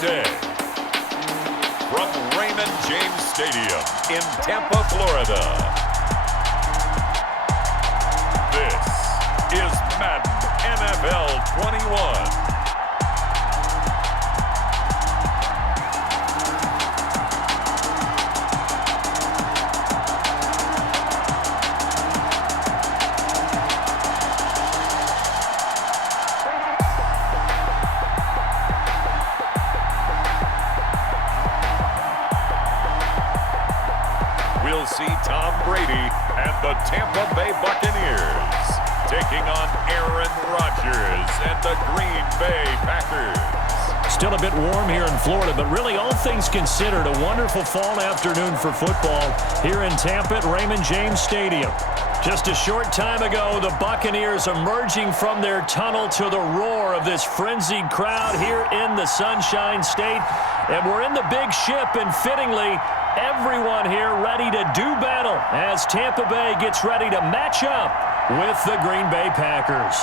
day. From Raymond James Stadium in Tampa, Florida, this is Madden NFL 21. We'll see Tom Brady and the Tampa Bay Buccaneers taking on Aaron Rodgers and the Green Bay Packers. Still a bit warm here in Florida, but really all things considered, a wonderful fall afternoon for football here in Tampa at Raymond James Stadium. Just a short time ago, the Buccaneers emerging from their tunnel to the roar of this frenzied crowd here in the Sunshine State. And we're in the big ship, and fittingly, everyone here ready to do battle as Tampa Bay gets ready to match up with the Green Bay Packers.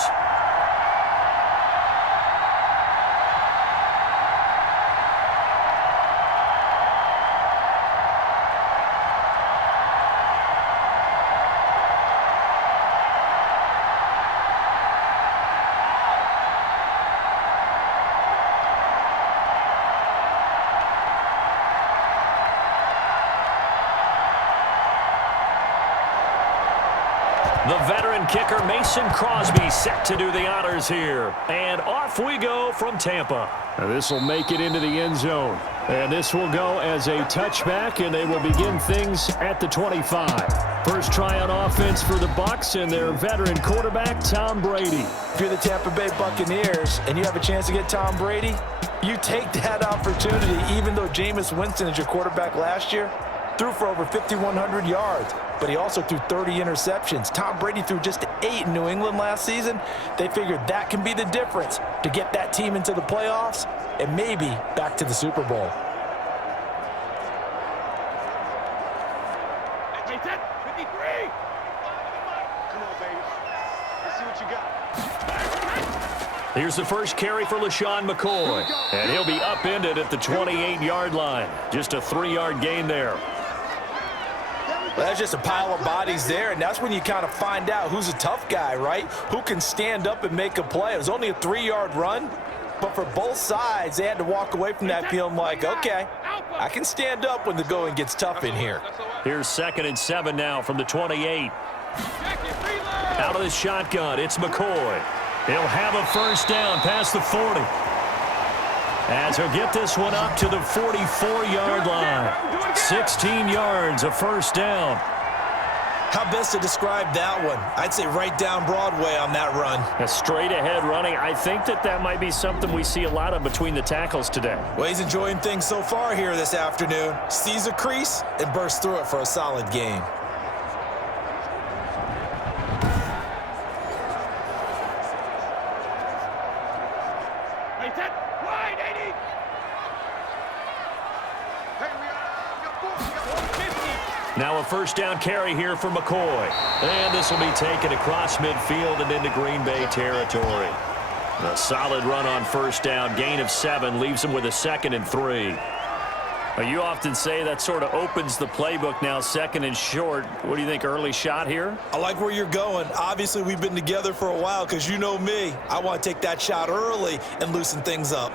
The veteran kicker Mason Crosby set to do the honors here. And off we go from Tampa. This will make it into the end zone. And this will go as a touchback, and they will begin things at the 25. First try on offense for the Bucs and their veteran quarterback, Tom Brady. If you're the Tampa Bay Buccaneers and you have a chance to get Tom Brady, you take that opportunity, even though Jameis Winston is your quarterback last year. Threw for over 5,100 yards, but he also threw 30 interceptions. Tom Brady threw just 8 in New England last season. They figured that can be the difference to get that team into the playoffs and maybe back to the Super Bowl. Here's the first carry for LaShawn McCoy, and he'll be upended at the 28-yard line. Just a 3-yard gain there. Well, that's just a pile of bodies there, and that's when you kind of find out who's a tough guy, right? Who can stand up and make a play. It was only a 3-yard run, but for both sides, they had to walk away from that feeling like, okay, I can stand up when the going gets tough in here. Here's 2nd and 7 now from the 28. Out of the shotgun, it's McCoy. He'll have a first down past the 40. As he'll get this one up to the 44-yard line. 16 yards, a first down. How best to describe that one? I'd say right down Broadway on that run. A straight-ahead running. I think that might be something we see a lot of between the tackles today. Well, he's enjoying things so far here this afternoon. Sees a crease and bursts through it for a solid gain. Now a first down carry here for McCoy. And this will be taken across midfield and into Green Bay territory. A solid run on first down. Gain of 7 leaves him with a 2nd and 3. Now, you often say that sort of opens the playbook now, 2nd and short. What do you think, early shot here? I like where you're going. Obviously, we've been together for a while because you know me. I want to take that shot early and loosen things up.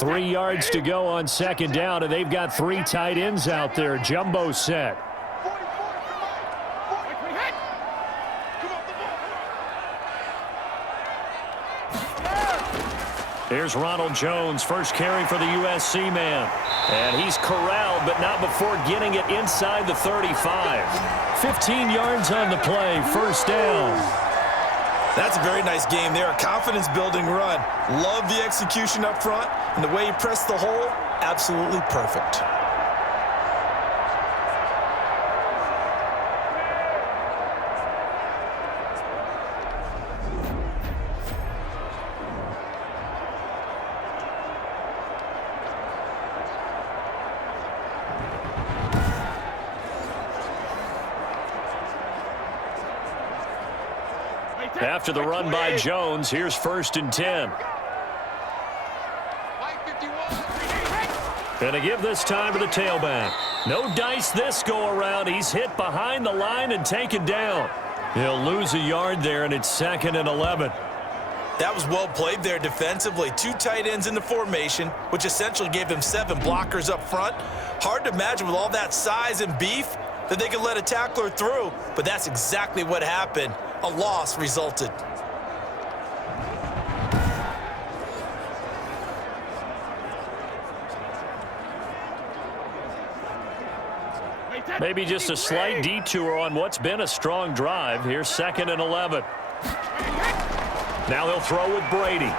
Three yards to go on 2nd down, and they've got 3 tight ends out there. Jumbo set. Here's Ronald Jones, first carry for the USC man. And he's corralled, but not before getting it inside the 35. 15 yards on the play, first down. That's a very nice game there, a confidence-building run. Love the execution up front, and the way he pressed the hole, absolutely perfect. After the run by Jones, here's 1st and 10. And to give this time to the tailback. No dice this go-around. He's hit behind the line and taken down. He'll lose a yard there, and it's 2nd and 11. That was well played there defensively. 2 tight ends in the formation, which essentially gave them 7 blockers up front. Hard to imagine with all that size and beef that they could let a tackler through, but that's exactly what happened. A loss resulted. Maybe just a slight detour on what's been a strong drive. Here's 2nd and 11. Now he'll throw with Brady.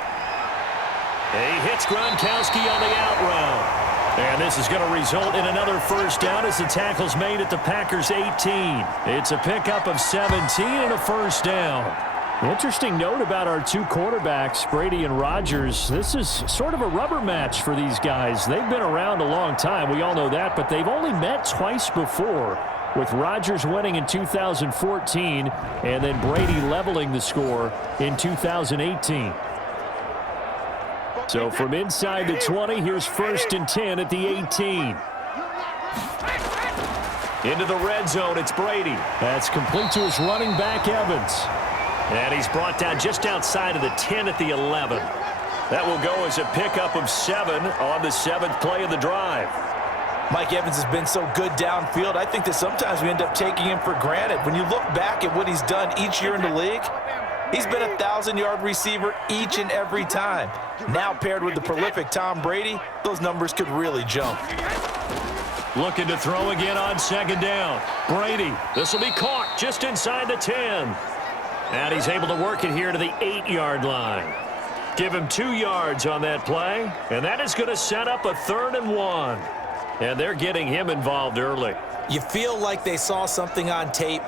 He hits Gronkowski on the out route. And this is going to result in another 1st down as the tackle's made at the Packers' 18. It's a pickup of 17 and a 1st down. Interesting note about our 2 quarterbacks, Brady and Rodgers. This is sort of a rubber match for these guys. They've been around a long time. We all know that, but they've only met twice before, with Rodgers winning in 2014 and then Brady leveling the score in 2018. So from inside the 20, here's 1st and 10 at the 18. Into the red zone, it's Brady. That's complete to his running back, Evans. And he's brought down just outside of the 10 at the 11. That will go as a pickup of 7 on the 7th play of the drive. Mike Evans has been so good downfield. I think that sometimes we end up taking him for granted. When you look back at what he's done each year in the league, he's been a 1,000-yard receiver each and every time. Now paired with the prolific Tom Brady, those numbers could really jump. Looking to throw again on 2nd down. Brady, this will be caught just inside the 10. And he's able to work it here to the 8-yard line. Give him 2 yards on that play, and that is going to set up a 3rd and 1. And they're getting him involved early. You feel like they saw something on tape,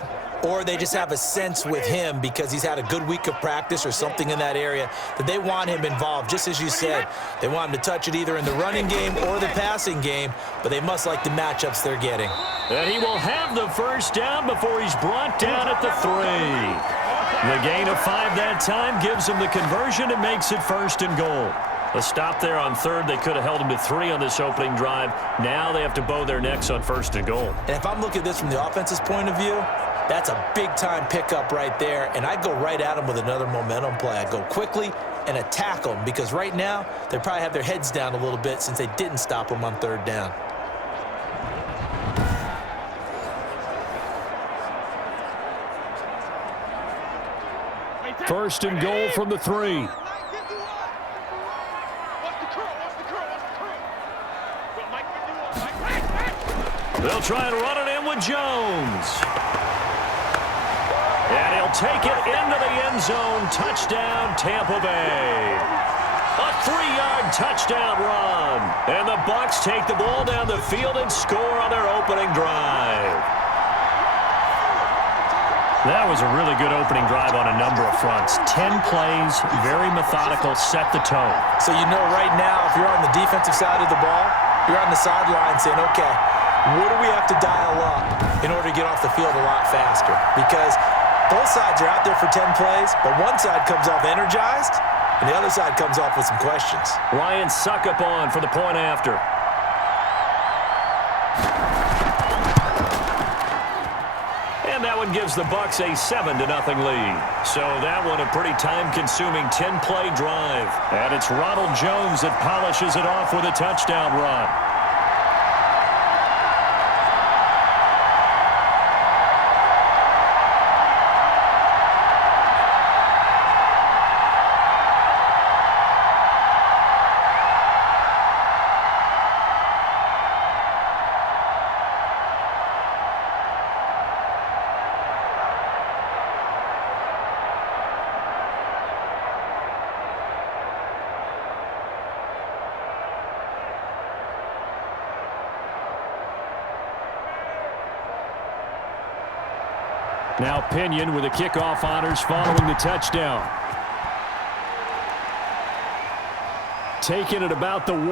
or they just have a sense with him because he's had a good week of practice or something in that area that they want him involved. Just as you said, they want him to touch it either in the running game or the passing game, but they must like the matchups they're getting. And he will have the 1st down before he's brought down at the 3. The gain of 5 that time gives him the conversion and makes it 1st and goal. A stop there on 3rd. They could have held him to 3 on this opening drive. Now they have to bow their necks on 1st and goal. And if I'm looking at this from the offense's point of view, that's a big-time pickup right there. And I go right at him with another momentum play. I go quickly and attack them because right now they probably have their heads down a little bit since they didn't stop him on 3rd down. First and goal from the 3. They'll try and run it in with Jones. And he'll take it into the end zone. Touchdown, Tampa Bay. A 3-yard touchdown run. And the Bucs take the ball down the field and score on their opening drive. That was a really good opening drive on a number of fronts. 10 plays, very methodical, set the tone. So you know right now, if you're on the defensive side of the ball, you're on the sideline saying, okay, what do we have to dial up in order to get off the field a lot faster? Because both sides are out there for 10 plays, but one side comes off energized, and the other side comes off with some questions. Ryan Suckup on for the point after. And that one gives the Bucs a 7-0 lead. So that one a pretty time-consuming 10-play drive. And it's Ronald Jones that polishes it off with a touchdown run. Now Pinion with the kickoff honors following the touchdown. Taken at about the 1.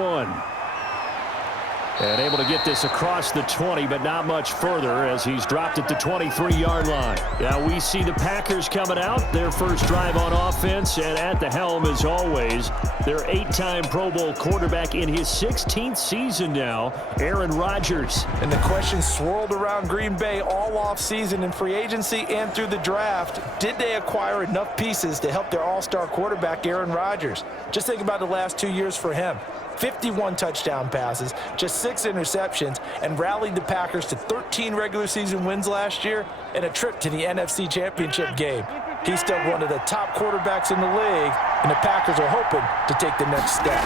And able to get this across the 20, but not much further as he's dropped at the 23-yard line. Now we see the Packers coming out, their first drive on offense, and at the helm, as always, their 8-time Pro Bowl quarterback in his 16th season now, Aaron Rodgers. And the question swirled around Green Bay all offseason in free agency and through the draft. Did they acquire enough pieces to help their all-star quarterback, Aaron Rodgers? Just think about the last 2 years for him. 51 touchdown passes, just 6 interceptions, and rallied the Packers to 13 regular season wins last year and a trip to the NFC Championship game. He's still one of the top quarterbacks in the league, and the Packers are hoping to take the next step.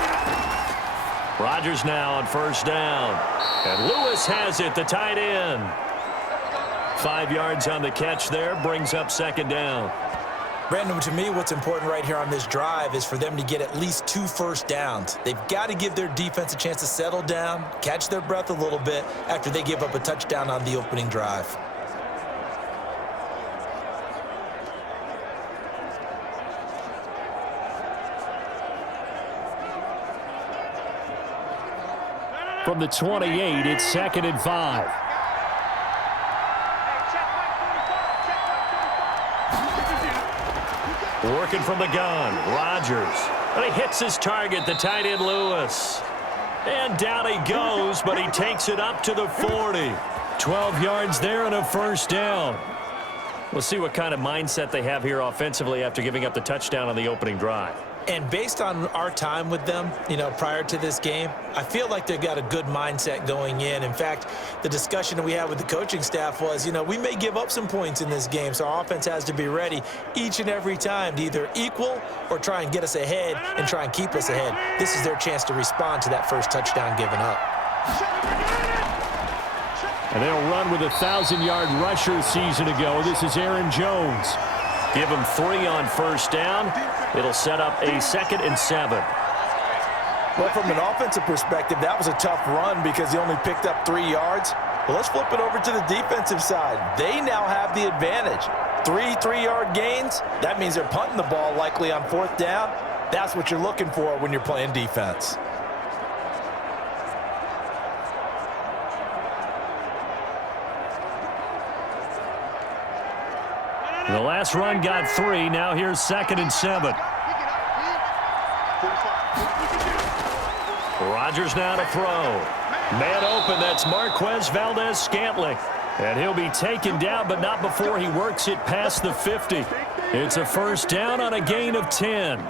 Rodgers now on first down. And Lewis has it, the tight end. 5 yards on the catch there, brings up second down. Brandon, to me, what's important right here on this drive is for them to get at least 2 first downs. They've got to give their defense a chance to settle down, catch their breath a little bit after they give up a touchdown on the opening drive. From the 28, it's 2nd and 5. Working from the gun, Rodgers. And he hits his target, the tight end Lewis. And down he goes, but he takes it up to the 40. 12 yards there and a first down. We'll see what kind of mindset they have here offensively after giving up the touchdown on the opening drive. And based on our time with them, prior to this game, I feel like they've got a good mindset going in. In fact, the discussion that we had with the coaching staff was, we may give up some points in this game, so our offense has to be ready each and every time to either equal or try and get us ahead and try and keep us ahead. This is their chance to respond to that first touchdown given up. And they'll run with a 1,000-yard rusher season ago. This is Aaron Jones. Give him 3 on first down. It'll set up a 2nd and 7. Well, from an offensive perspective, that was a tough run because he only picked up 3 yards. Well, let's flip it over to the defensive side. They now have the advantage. 3 3-yard gains. That means they're punting the ball likely on 4th down. That's what you're looking for when you're playing defense. The last run got 3. Now here's 2nd and 7. Rodgers now to throw. Man open, that's Marquez Valdez-Scantling. And he'll be taken down, but not before he works it past the 50. It's a first down on a gain of 10.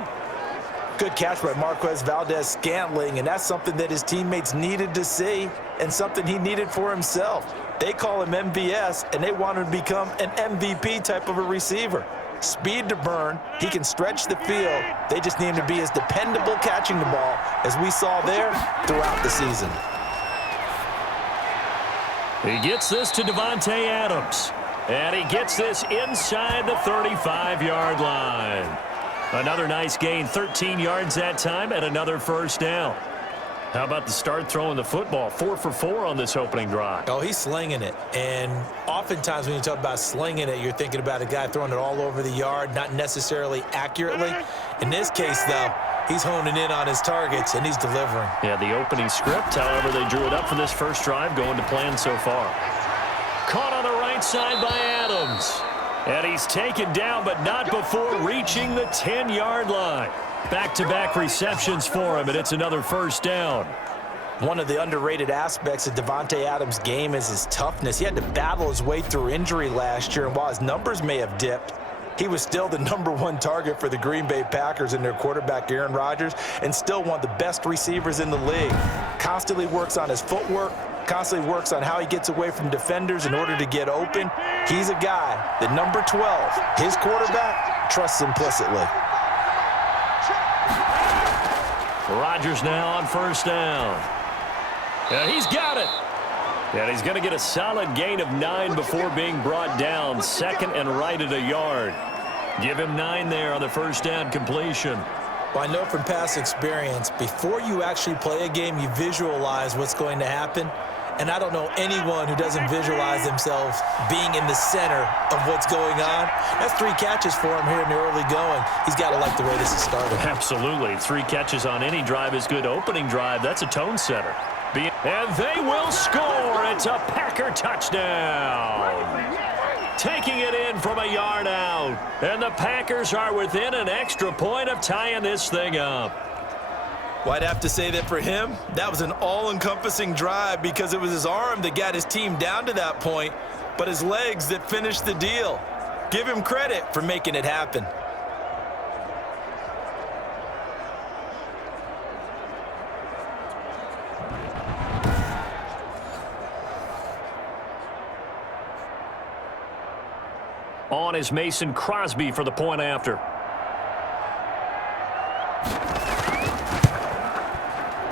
Good catch by Marquez Valdez-Scantling, and that's something that his teammates needed to see and something he needed for himself. They call him MVS, and they want him to become an MVP type of a receiver. Speed to burn. He can stretch the field. They just need him to be as dependable catching the ball as we saw there throughout the season. He gets this to Davante Adams. And he gets this inside the 35-yard line. Another nice gain, 13 yards that time, and another first down. How about the start throwing the football? 4 for 4 on this opening drive. Oh, he's slinging it. And oftentimes when you talk about slinging it, you're thinking about a guy throwing it all over the yard, not necessarily accurately. In this case, though, he's honing in on his targets, and he's delivering. Yeah, the opening script, however, they drew it up for this first drive, going to plan so far. Caught on the right side by Adams. And he's taken down, but not before reaching the 10-yard line. Back-to-back receptions for him, and it's another first down. One of the underrated aspects of Davante Adams' game is his toughness. He had to battle his way through injury last year, and while his numbers may have dipped, he was still the #1 target for the Green Bay Packers and their quarterback, Aaron Rodgers, and still one of the best receivers in the league. Constantly works on his footwork, constantly works on how he gets away from defenders in order to get open. He's a guy that number 12, his quarterback, trusts implicitly. Rodgers now on first down. And he's got it. And he's going to get a solid gain of 9 before being brought down. 2nd and right at a yard. Give him 9 there on the first down completion. Well, I know from past experience, before you actually play a game, you visualize what's going to happen. And I don't know anyone who doesn't visualize themselves being in the center of what's going on. That's 3 catches for him here in the early going. He's got to like the way this is starting. Absolutely. 3 catches on any drive is good. Opening drive, that's a tone setter. And they will score. It's a Packer touchdown. Taking it in from a yard out. And the Packers are within an extra point of tying this thing up. Well, I'd have to say that for him, that was an all-encompassing drive because it was his arm that got his team down to that point, but his legs that finished the deal. Give him credit for making it happen. On is Mason Crosby for the point after.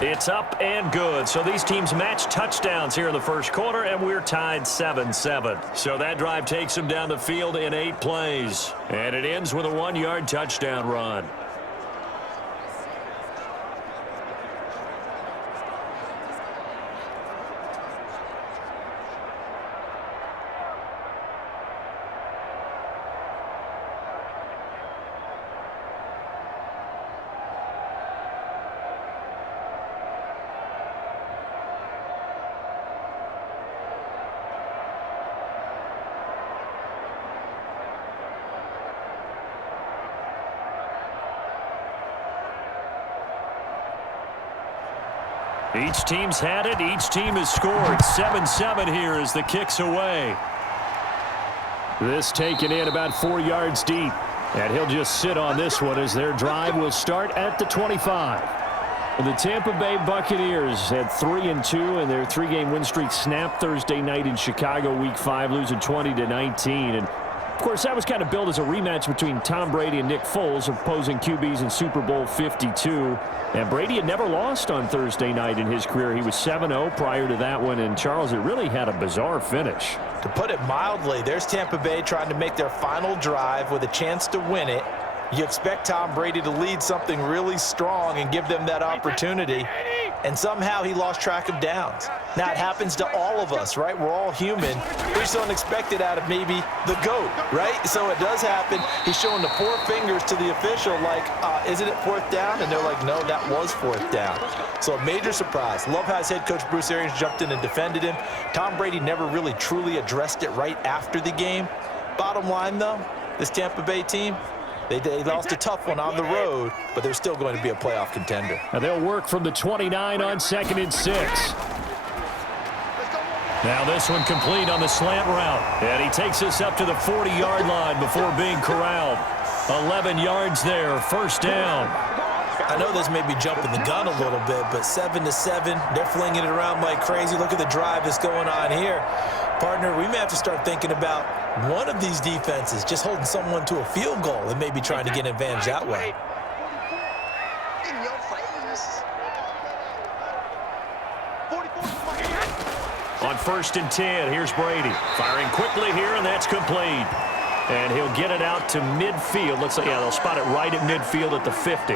It's up and good. So these teams match touchdowns here in the first quarter, and we're tied 7-7. So that drive takes them down the field in 8 plays. And it ends with a 1-yard touchdown run. Each team's had it. Each team has scored. 7-7 here as the kick's away. This taken in about 4 yards deep. And he'll just sit on this one as their drive will start at the 25. The Tampa Bay Buccaneers had 3-2 in their 3-game win streak snapped Thursday night in Chicago, Week 5, losing 20-19. And of course, that was kind of billed as a rematch between Tom Brady and Nick Foles, opposing QBs in Super Bowl 52. And Brady had never lost on Thursday night in his career. He was 7-0 prior to that one. And, Charles, it really had a bizarre finish. To put it mildly, there's Tampa Bay trying to make their final drive with a chance to win it. You expect Tom Brady to lead something really strong and give them that opportunity. And somehow he lost track of downs. Now, it happens to all of us, right? We're all human. We just don't expect it out of maybe the GOAT, right? So it does happen. He's showing the 4 fingers to the official like, isn't it 4th down? And they're like, no, that was 4th down. So a major surprise. Love how his head coach Bruce Arians jumped in and defended him. Tom Brady never really truly addressed it right after the game. Bottom line, though, this Tampa Bay team, they lost a tough one on the road, but they're still going to be a playoff contender. And they'll work from the 29 on 2nd and 6. Now this one complete on the slant route. And he takes us up to the 40-yard line before being corralled. 11 yards there, 1st down. I know this may be jumping the gun a little bit, but 7-7, they're flinging it around like crazy. Look at the drive that's going on here. Partner, we may have to start thinking about one of these defenses just holding someone to a field goal and maybe trying to get an advantage that way. On 1st and 10, here's Brady. Firing quickly here, and that's complete. And he'll get it out to midfield. Looks like, yeah, they'll spot it right at midfield at the 50.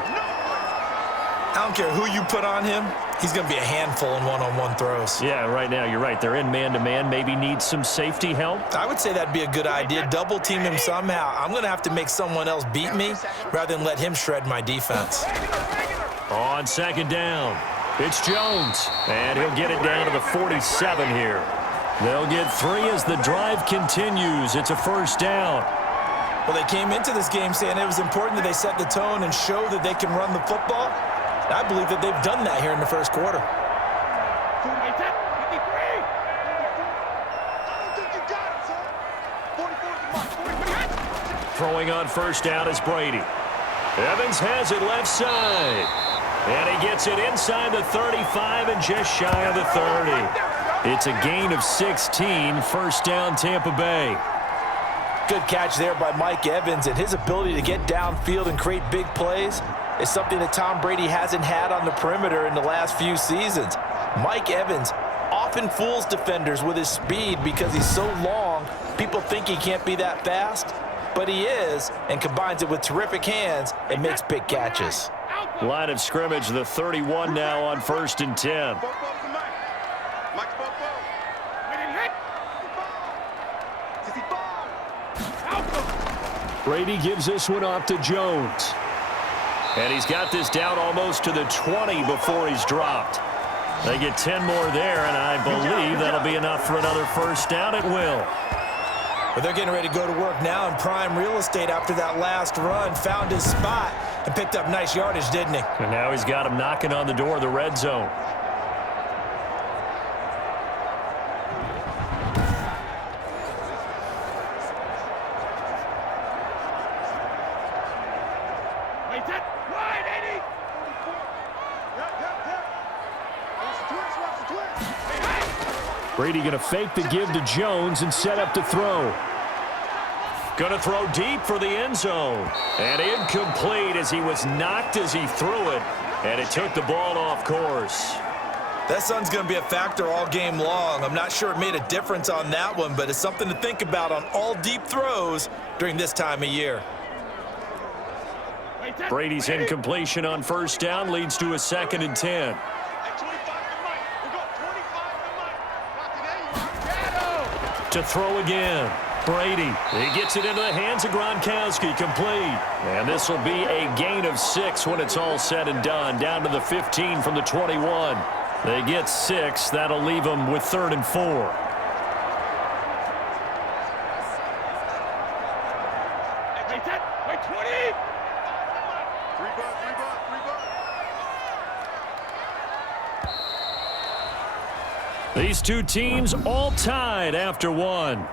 I don't care who you put on him. He's going to be a handful in one-on-one throws. Yeah, right now, you're right. They're in man-to-man. Maybe needs some safety help. I would say that'd be a good idea. Double team him somehow. I'm going to have to make someone else beat me rather than let him shred my defense. On 2nd down, it's Jones. And he'll get it down to the 47 here. They'll get 3 as the drive continues. It's a 1st down. Well, they came into this game saying it was important that they set the tone and show that they can run the football. I believe that they've done that here in the first quarter. Throwing on 1st down is Brady. Evans has it left side. And he gets it inside the 35 and just shy of the 30. It's a gain of 16, 1st down Tampa Bay. Good catch there by Mike Evans, and his ability to get downfield and create big plays is something that Tom Brady hasn't had on the perimeter in the last few seasons. Mike Evans often fools defenders with his speed because he's so long. People think he can't be that fast, but he is, and combines it with terrific hands and makes big catches. Line of scrimmage, the 31 now on 1st and 10. Brady gives this one off to Jones. And he's got this down almost to the 20 before he's dropped. They get 10 more there, and I believe that'll be enough for another first down at will. But they're getting ready to go to work now in prime real estate after that last run. Found his spot and picked up nice yardage, didn't he? And now he's got him knocking on the door of the red zone. Brady going to fake the give to Jones and set up to throw. Going to throw deep for the end zone. And incomplete as he was knocked as he threw it. And it took the ball off course. That sun's going to be a factor all game long. I'm not sure it made a difference on that one, but it's something to think about on all deep throws during this time of year. Brady's incompletion on first down leads to a 2nd and 10. To throw again. Brady. He gets it into the hands of Gronkowski. Complete. And this will be a gain of 6 when it's all said and done. Down to the 15 from the 21. They get 6. That'll leave them with 3rd and 4. These two teams all tied after one.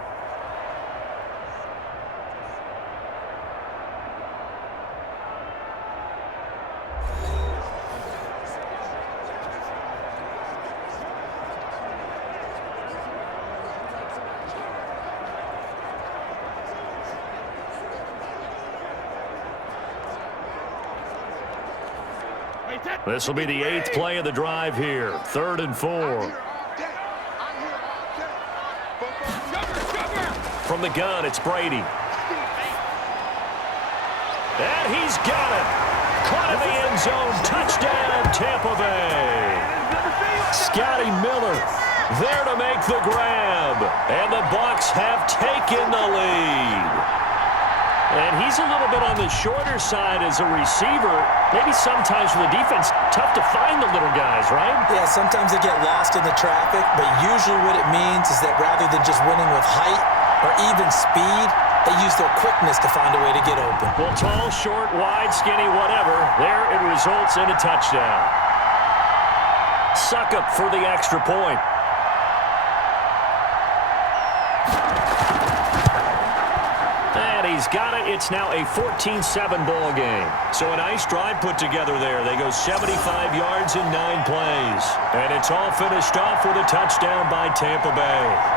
This will be the 8th play of the drive here. 3rd and 4. From the gun, it's Brady. And he's got it. Caught in the end zone. Touchdown, Tampa Bay. Scotty Miller there to make the grab. And the Bucs have taken the lead. And he's a little bit on the shorter side as a receiver. Maybe sometimes for the defense, tough to find the little guys, right? Yeah, sometimes they get lost in the traffic, but usually what it means is that rather than just winning with height or even speed, they use their quickness to find a way to get open. Well, tall, short, wide, skinny, whatever, there it results in a touchdown. Suck up for the extra point. He's got it. It's now a 14-7 ball game. So a nice drive put together there. They go 75 yards in 9 plays. And it's all finished off with a touchdown by Tampa Bay.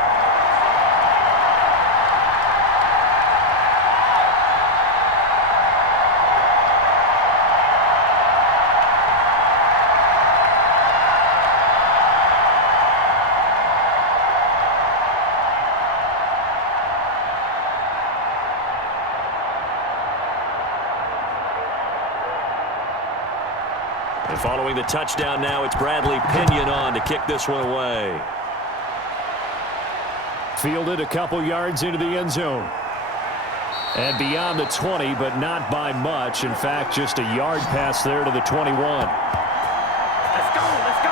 And following the touchdown now, it's Bradley Pinion on to kick this one away. Fielded a couple yards into the end zone. And beyond the 20, but not by much. In fact, just a yard pass there to the 21. Let's go, let's go.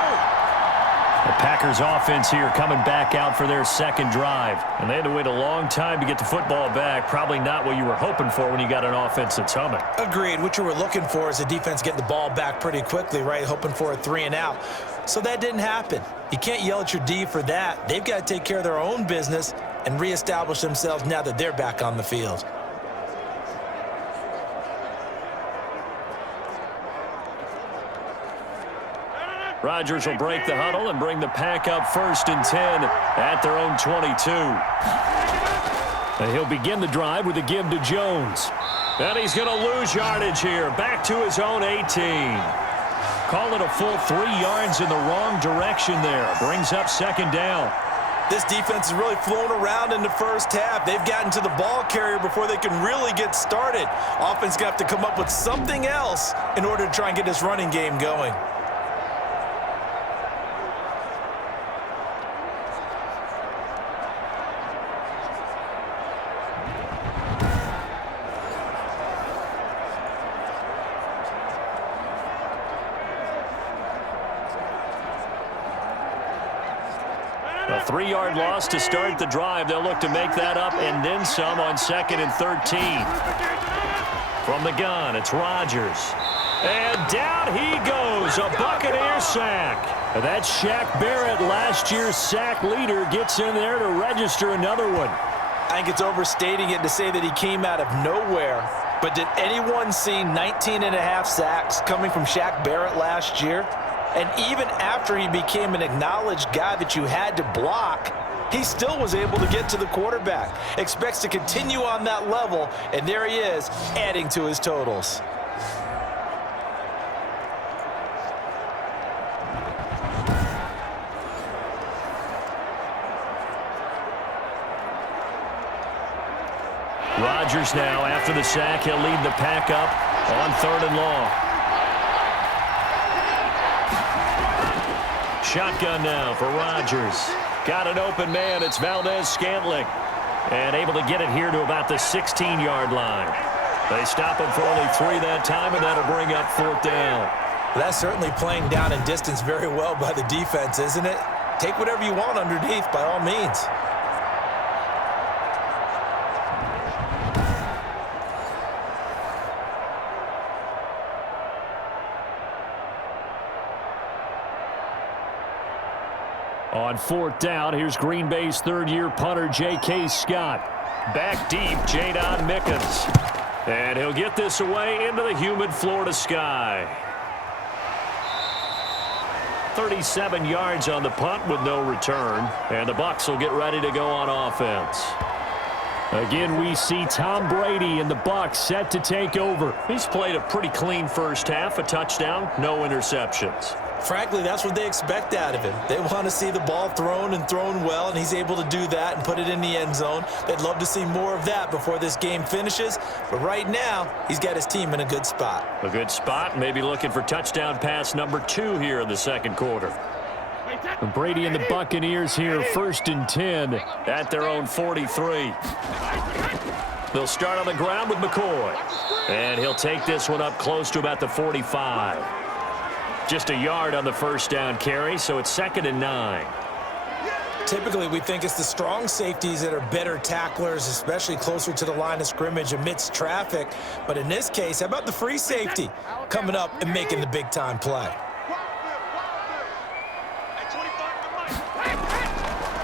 The Packers offense here coming back out for their second drive. And they had to wait a long time to get the football back. Probably not what you were hoping for when you got an offense that's humming. Agreed. What you were looking for is the defense getting the ball back pretty quickly, right? Hoping for a 3 and out. So that didn't happen. You can't yell at your D for that. They've got to take care of their own business and reestablish themselves now that they're back on the field. Rodgers will break the huddle and bring the pack up 1st and 10 at their own 22. And he'll begin the drive with a give to Jones. And he's going to lose yardage here. Back to his own 18. Call it a full 3 yards in the wrong direction there. Brings up 2nd down. This defense has really flown around in the first half. They've gotten to the ball carrier before they can really get started. Offense going to have to come up with something else in order to try and get this running game going. A 3-yard loss to start the drive. They'll look to make that up and then some on 2nd and 13. From the gun, it's Rodgers. And down he goes. A Buccaneer sack. That's Shaq Barrett, last year's sack leader, gets in there to register another one. I think it's overstating it to say that he came out of nowhere. But did anyone see 19.5 sacks coming from Shaq Barrett last year? And even after he became an acknowledged guy that you had to block, he still was able to get to the quarterback. Expects to continue on that level, and there he is, adding to his totals. Rodgers now, after the sack, he'll lead the pack up on 3rd and long. Shotgun now for Rodgers. Got an open man. It's Valdez-Scantling. And able to get it here to about the 16-yard line. They stop him for only 3 that time, and that'll bring up 4th down. That's certainly playing down and distance very well by the defense, isn't it? Take whatever you want underneath, by all means. On 4th down, here's Green Bay's 3rd-year punter, J.K. Scott. Back deep, Jadon Mickens. And he'll get this away into the humid Florida sky. 37 yards on the punt with no return. And the Bucs will get ready to go on offense. Again, we see Tom Brady and the Bucs set to take over. He's played a pretty clean first half, a touchdown, no interceptions. Frankly, that's what they expect out of him. They want to see the ball thrown and thrown well, and he's able to do that and put it in the end zone. They'd love to see more of that before this game finishes. But right now, he's got his team in a good spot. A good spot, maybe looking for touchdown pass number 2 here in the 2nd quarter. Brady and the Buccaneers here, 1st and 10 at their own 43. They'll start on the ground with McCoy. And he'll take this one up close to about the 45. Just a yard on the 1st down carry, so it's 2nd and 9. Typically, we think it's the strong safeties that are better tacklers, especially closer to the line of scrimmage amidst traffic. But in this case, how about the free safety coming up and making the big-time play?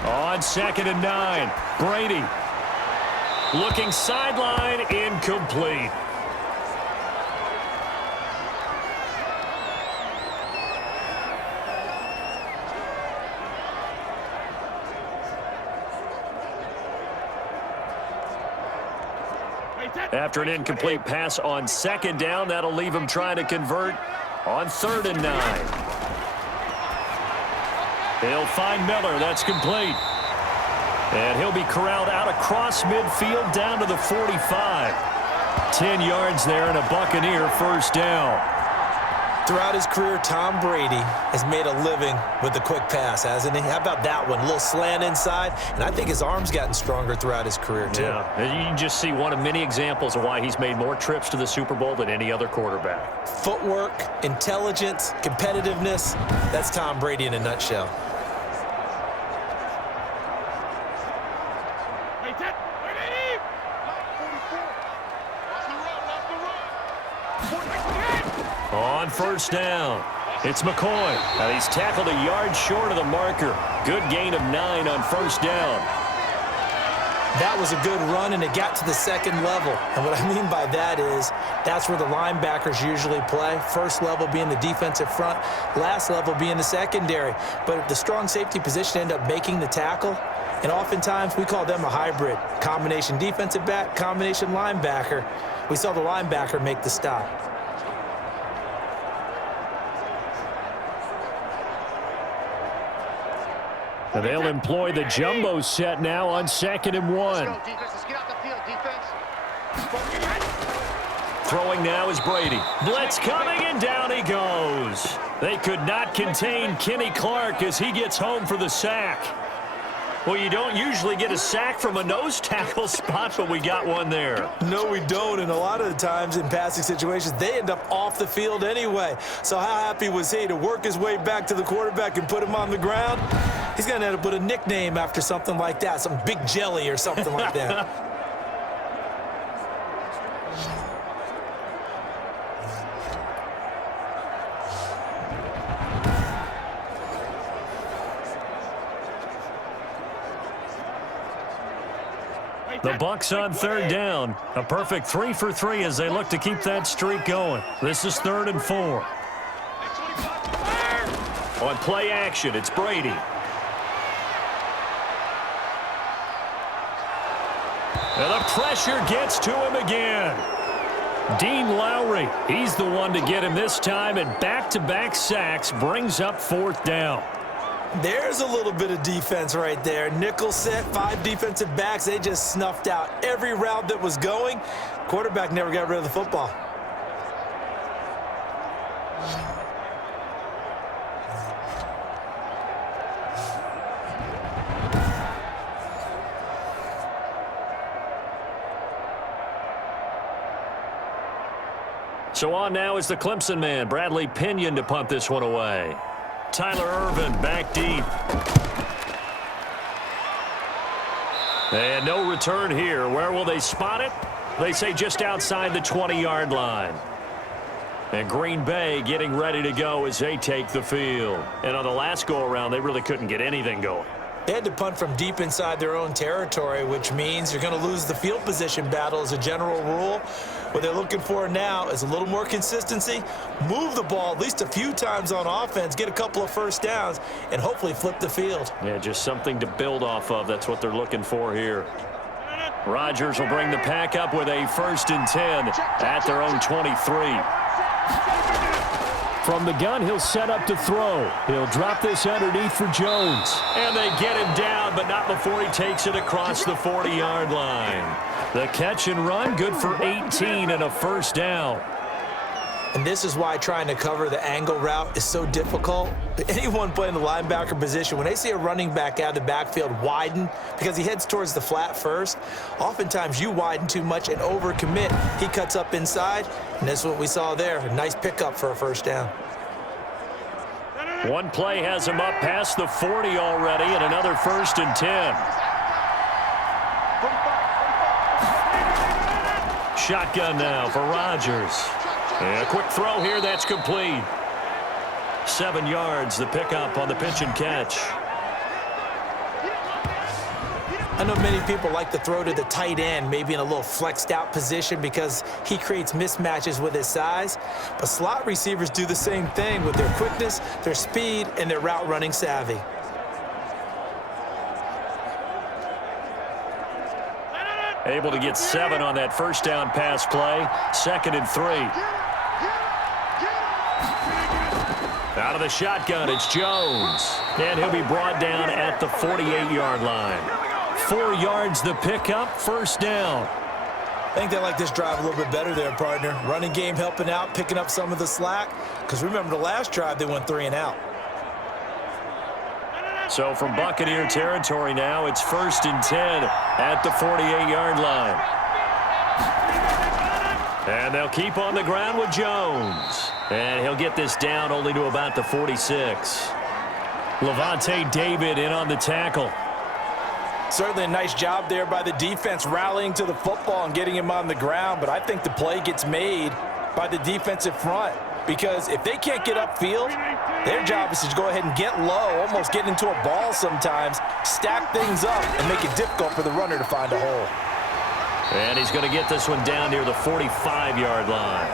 On 2nd and 9, Brady looking sideline, incomplete. After an incomplete pass on 2nd down, that'll leave him trying to convert on 3rd and 9. He'll find Miller. That's complete. And he'll be corralled out across midfield down to the 45. 10 yards there and a Buccaneer 1st down. Throughout his career, Tom Brady has made a living with the quick pass, hasn't he? How about that one? A little slant inside, and I think his arm's gotten stronger throughout his career, too. Yeah, you can just see one of many examples of why he's made more trips to the Super Bowl than any other quarterback. Footwork, intelligence, competitiveness, that's Tom Brady in a nutshell. On 1st down, it's McCoy. Now he's tackled a yard short of the marker. Good gain of 9 on 1st down. That was a good run, and it got to the 2nd level. And what I mean by that is that's where the linebackers usually play. 1st level being the defensive front, last level being the secondary. But the strong safety position ended up making the tackle. And oftentimes we call them a hybrid. Combination defensive back, combination linebacker. We saw the linebacker make the stop. And they'll employ the jumbo set now on 2nd and 1. Throwing now is Brady. Blitz coming, and down he goes. They could not contain Kenny Clark as he gets home for the sack. Well, you don't usually get a sack from a nose tackle spot, but we got one there. No, we don't, and a lot of the times in passing situations, they end up off the field anyway. So how happy was he to work his way back to the quarterback and put him on the ground? He's going to end up with a nickname after something like that, some Big Jelly or something like that. The Bucs on third down. A perfect 3 for 3 as they look to keep that streak going. This is 3rd and 4. On play action, it's Brady. And the pressure gets to him again. Dean Lowry, he's the one to get him this time, and back-to-back sacks brings up 4th down. There's a little bit of defense right there. Nickel set, 5 defensive backs. They just snuffed out every route that was going. Quarterback never got rid of the football. So on now is the Clemson man, Bradley Pinion, to punt this one away. Tyler Irvin back deep. And no return here. Where will they spot it? They say just outside the 20-yard line. And Green Bay getting ready to go as they take the field. And on the last go-around, they really couldn't get anything going. They had to punt from deep inside their own territory, which means you're going to lose the field position battle as a general rule. What they're looking for now is a little more consistency, move the ball at least a few times on offense, get a couple of first downs, and hopefully flip the field. Yeah, just something to build off of. That's what they're looking for here. Rodgers will bring the pack up with a 1st and 10 at their own 23. From the gun, he'll set up to throw. He'll drop this underneath for Jones. And they get him down, but not before he takes it across the 40-yard line. The catch and run, good for 18 and a 1st down. And this is why trying to cover the angle route is so difficult. Anyone playing the linebacker position, when they see a running back out of the backfield widen because he heads towards the flat first, oftentimes you widen too much and overcommit. He cuts up inside, and that's what we saw there. A nice pickup for a 1st down. One play has him up past the 40 already, and another 1st and 10. Shotgun now for Rodgers. And a quick throw here, that's complete. 7 yards, the pickup on the pitch and catch. I know many people like to throw to the tight end, maybe in a little flexed out position because he creates mismatches with his size. But slot receivers do the same thing with their quickness, their speed, and their route running savvy. Able to get 7 on that 1st down pass play. 2nd and 3. Out of the shotgun, it's Jones. And he'll be brought down at the 48-yard line. 4 yards the pickup, 1st down. I think they like this drive a little bit better there, partner. Running game helping out, picking up some of the slack. Because remember, the last drive, they went 3 and out. So from Buccaneer territory now, it's 1st and 10 at the 48-yard line. And they'll keep on the ground with Jones. And he'll get this down only to about the 46. Levante David in on the tackle. Certainly a nice job there by the defense rallying to the football and getting him on the ground, but I think the play gets made by the defensive front because if they can't get upfield, their job is to go ahead and get low, almost get into a ball sometimes, stack things up, and make it difficult for the runner to find a hole. And he's going to get this one down near the 45-yard line.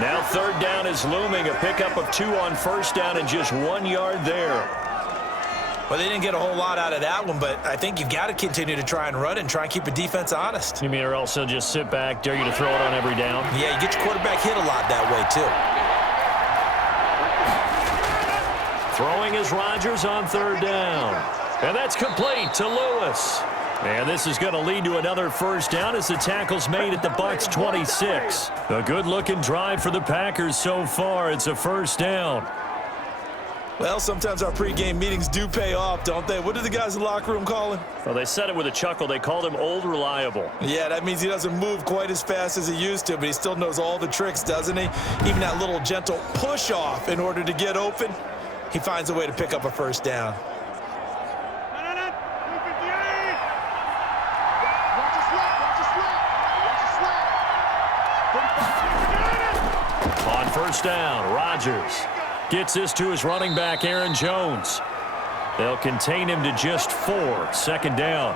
Now 3rd down is looming, a pickup of 2 on 1st down and just 1 yard there. Well, they didn't get a whole lot out of that one, but I think you've got to continue to try and run and try and keep the defense honest. You mean or else they'll just sit back, dare you to throw it on every down? Yeah, you get your quarterback hit a lot that way, too. Throwing is Rodgers on 3rd down. And that's complete to Lewis. And this is going to lead to another 1st down as the tackle's made at the Bucs 26. A good-looking drive for the Packers so far. It's a 1st down. Well, sometimes our pregame meetings do pay off, don't they? What did the guys in the locker room call him? Well, they said it with a chuckle. They called him Old Reliable. Yeah, that means he doesn't move quite as fast as he used to, but he still knows all the tricks, doesn't he? Even that little gentle push-off in order to get open, he finds a way to pick up a 1st down. first down. Rodgers gets this to his running back, Aaron Jones. They'll contain him to just 4. Second down.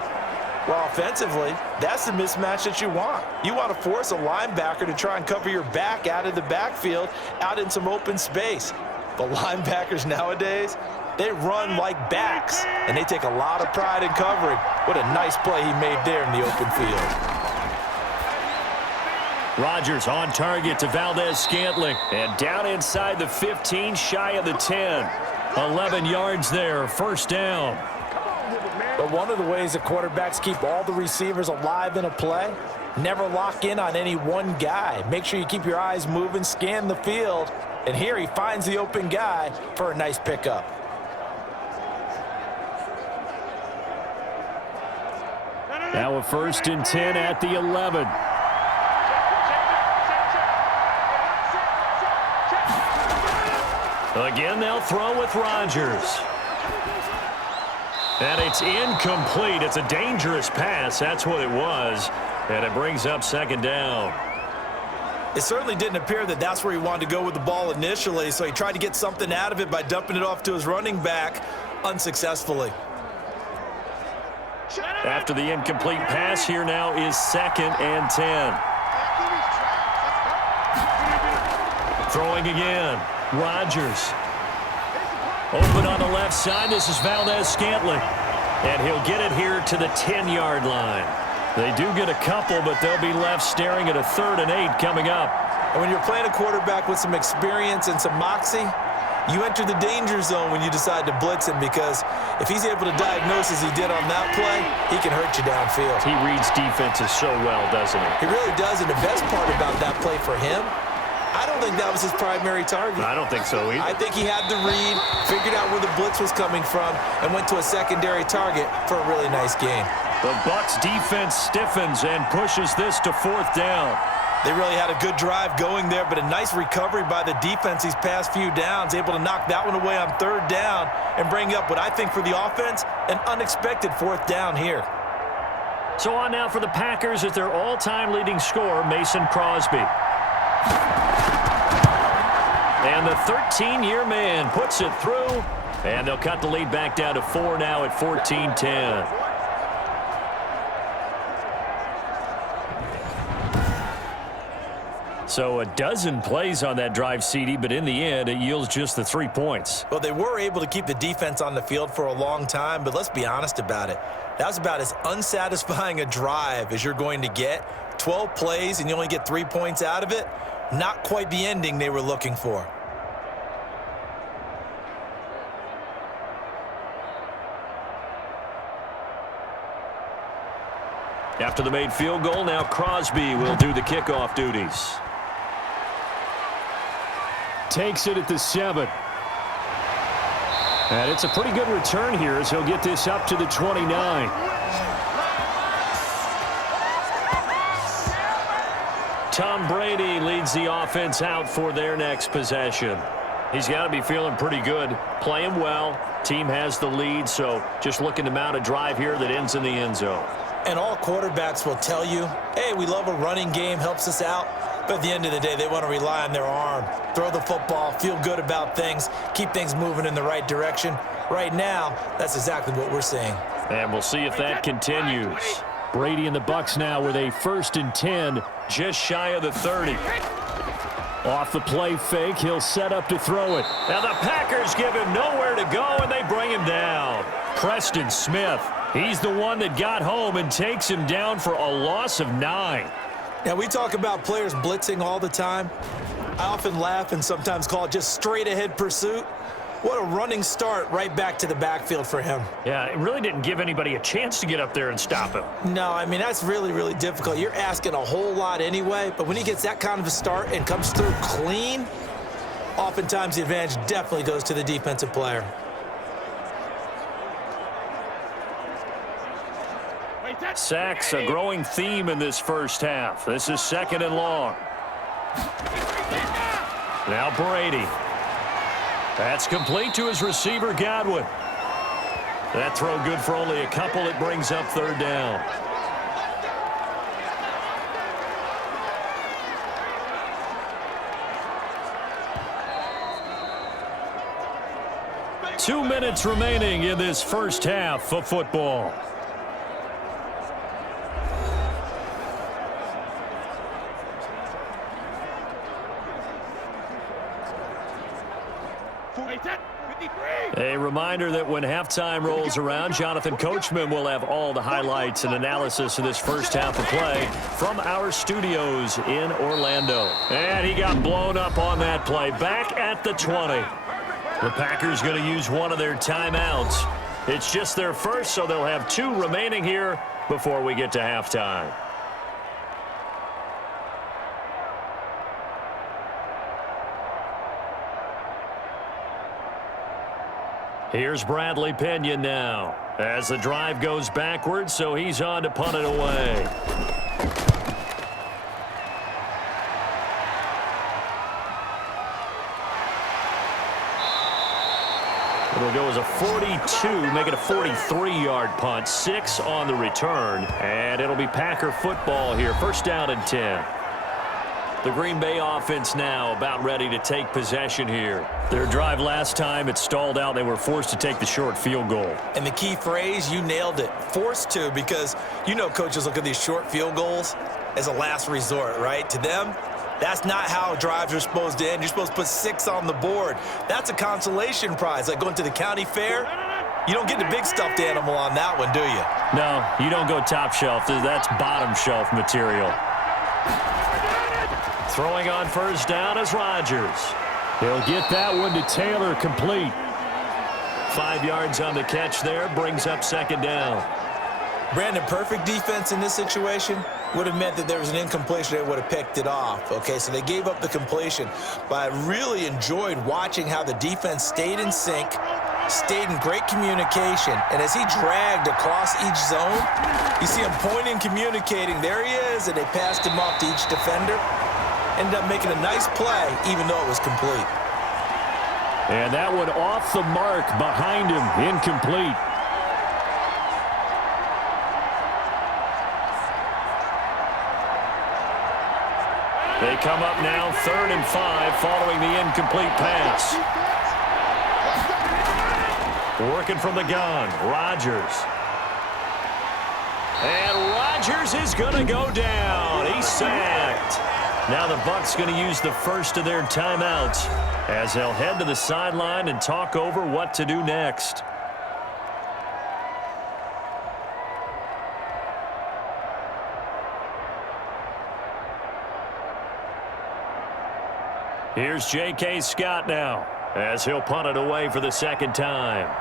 Well, offensively, that's the mismatch that you want. You want to force a linebacker to try and cover your back out of the backfield, out in some open space. The linebackers nowadays, they run like backs, and they take a lot of pride in covering. What a nice play he made there in the open field. Rodgers on target to Valdez-Scantling. And down inside the 15, shy of the 10. 11 yards there, first down. But one of the ways that quarterbacks keep all the receivers alive in a play, never lock in on any one guy. Make sure you keep your eyes moving, scan the field. And here he finds the open guy for a nice pickup. Now a 1st and 10 at the 11. Again, they'll throw with Rodgers. And it's incomplete. It's a dangerous pass. That's what it was. And it brings up second down. It certainly didn't appear that that's where he wanted to go with the ball initially, so he tried to get something out of it by dumping it off to his running back unsuccessfully. After the incomplete pass, here now is 2nd and 10. Throwing again. Rodgers. Open on the left side. This is Valdez-Scantling. And he'll get it here to the 10-yard line. They do get a couple, but they'll be left staring at a 3rd and 8 coming up. And when you're playing a quarterback with some experience and some moxie, you enter the danger zone when you decide to blitz him, because if he's able to diagnose as he did on that play, he can hurt you downfield. He reads defenses so well, doesn't he? He really does, and the best part about that play for him, I don't think that was his primary target. I don't think so either. I think he had the read, figured out where the blitz was coming from, and went to a secondary target for a really nice gain. The Bucs defense stiffens and pushes this to 4th down. They really had a good drive going there, but a nice recovery by the defense these past few downs, able to knock that one away on 3rd down and bring up what I think for the offense, an unexpected 4th down here. So on now for the Packers at their all-time leading scorer, Mason Crosby. And the 13-year man puts it through, and they'll cut the lead back down to 4 now at 14-10. So a dozen plays on that drive, CD, but in the end, it yields just the 3 points. Well, they were able to keep the defense on the field for a long time, but let's be honest about it. That was about as unsatisfying a drive as you're going to get. 12 plays, and you only get 3 points out of it. Not quite the ending they were looking for. After the made field goal, now Crosby will do the kickoff duties. Takes it at the 7. And it's a pretty good return here as he'll get this up to the 29. Tom Brady leads the offense out for their next possession. He's got to be feeling pretty good, playing well. Team has the lead, so just looking to mount a drive here that ends in the end zone. And all quarterbacks will tell you, hey, we love a running game, helps us out. But at the end of the day, they want to rely on their arm. Throw the football, feel good about things, keep things moving in the right direction. Right now, that's exactly what we're seeing. And we'll see if that continues. Brady and the Bucs now with a 1st and 10, just shy of the 30. Off the play fake, he'll set up to throw it. Now the Packers give him nowhere to go, and they bring him down. Preston Smith, he's the one that got home and takes him down for a loss of 9. Now, we talk about players blitzing all the time. I often laugh and sometimes call it just straight-ahead pursuit. What a running start right back to the backfield for him. Yeah, it really didn't give anybody a chance to get up there and stop him. No, I mean, that's really, really difficult. You're asking a whole lot anyway, but when he gets that kind of a start and comes through clean, oftentimes the advantage definitely goes to the defensive player. Sacks, a growing theme in this first half. This is 2nd and long. Now Brady. That's complete to his receiver, Godwin. That throw good for only a couple. It brings up 3rd down. 2 minutes remaining in this first half of football. A reminder that when halftime rolls around, Jonathan Coachman will have all the highlights and analysis of this first half of play from our studios in Orlando. And he got blown up on that play. Back at the 20. The Packers going to use one of their timeouts. It's just their first, so they'll have 2 remaining here before we get to halftime. Here's Bradley Pinion now as the drive goes backwards, so he's on to punt it away. It'll go as a 42, make it a 43-yard punt, 6 on the return, and it'll be Packer football here. First down and 10. The Green Bay offense now about ready to take possession here. Their drive last time, it stalled out. They were forced to take the short field goal. And the key phrase, you nailed it, forced to, because you know coaches look at these short field goals as a last resort, right? To them, that's not how drives are supposed to end. You're supposed to put 6 on the board. That's a consolation prize, like going to the county fair. You don't get the big stuffed animal on that one, do you? No, you don't go top shelf. That's bottom shelf material. Throwing on first down is Rodgers. He'll get that one to Taylor, complete. 5 yards on the catch there, brings up second down. Brandon, perfect defense in this situation would have meant that there was an incompletion. They would have picked it off. Okay, so they gave up the completion. But I really enjoyed watching how the defense stayed in sync, stayed in great communication. And as he dragged across each zone, you see him pointing, communicating. There he is, and they passed him off to each defender. Ended up making a nice play, even though it was complete. And that one off the mark behind him, incomplete. They come up now 3rd and 5 following the incomplete pass. Working from the gun, Rodgers. And Rodgers is going to go down. He's sacked. Now the Bucs going to use the first of their timeouts as they'll head to the sideline and talk over what to do next. Here's J.K. Scott now as he'll punt it away for the second time.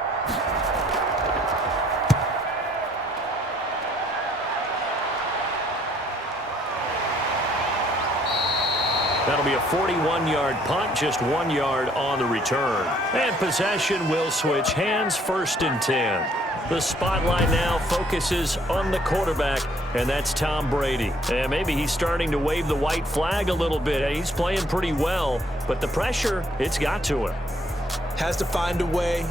That'll be a 41-yard punt, just 1 yard on the return. And possession will switch hands, 1st and 10. The spotlight now focuses on the quarterback, and that's Tom Brady. And maybe he's starting to wave the white flag a little bit. He's playing pretty well, but the pressure, it's got to him. Has to find a way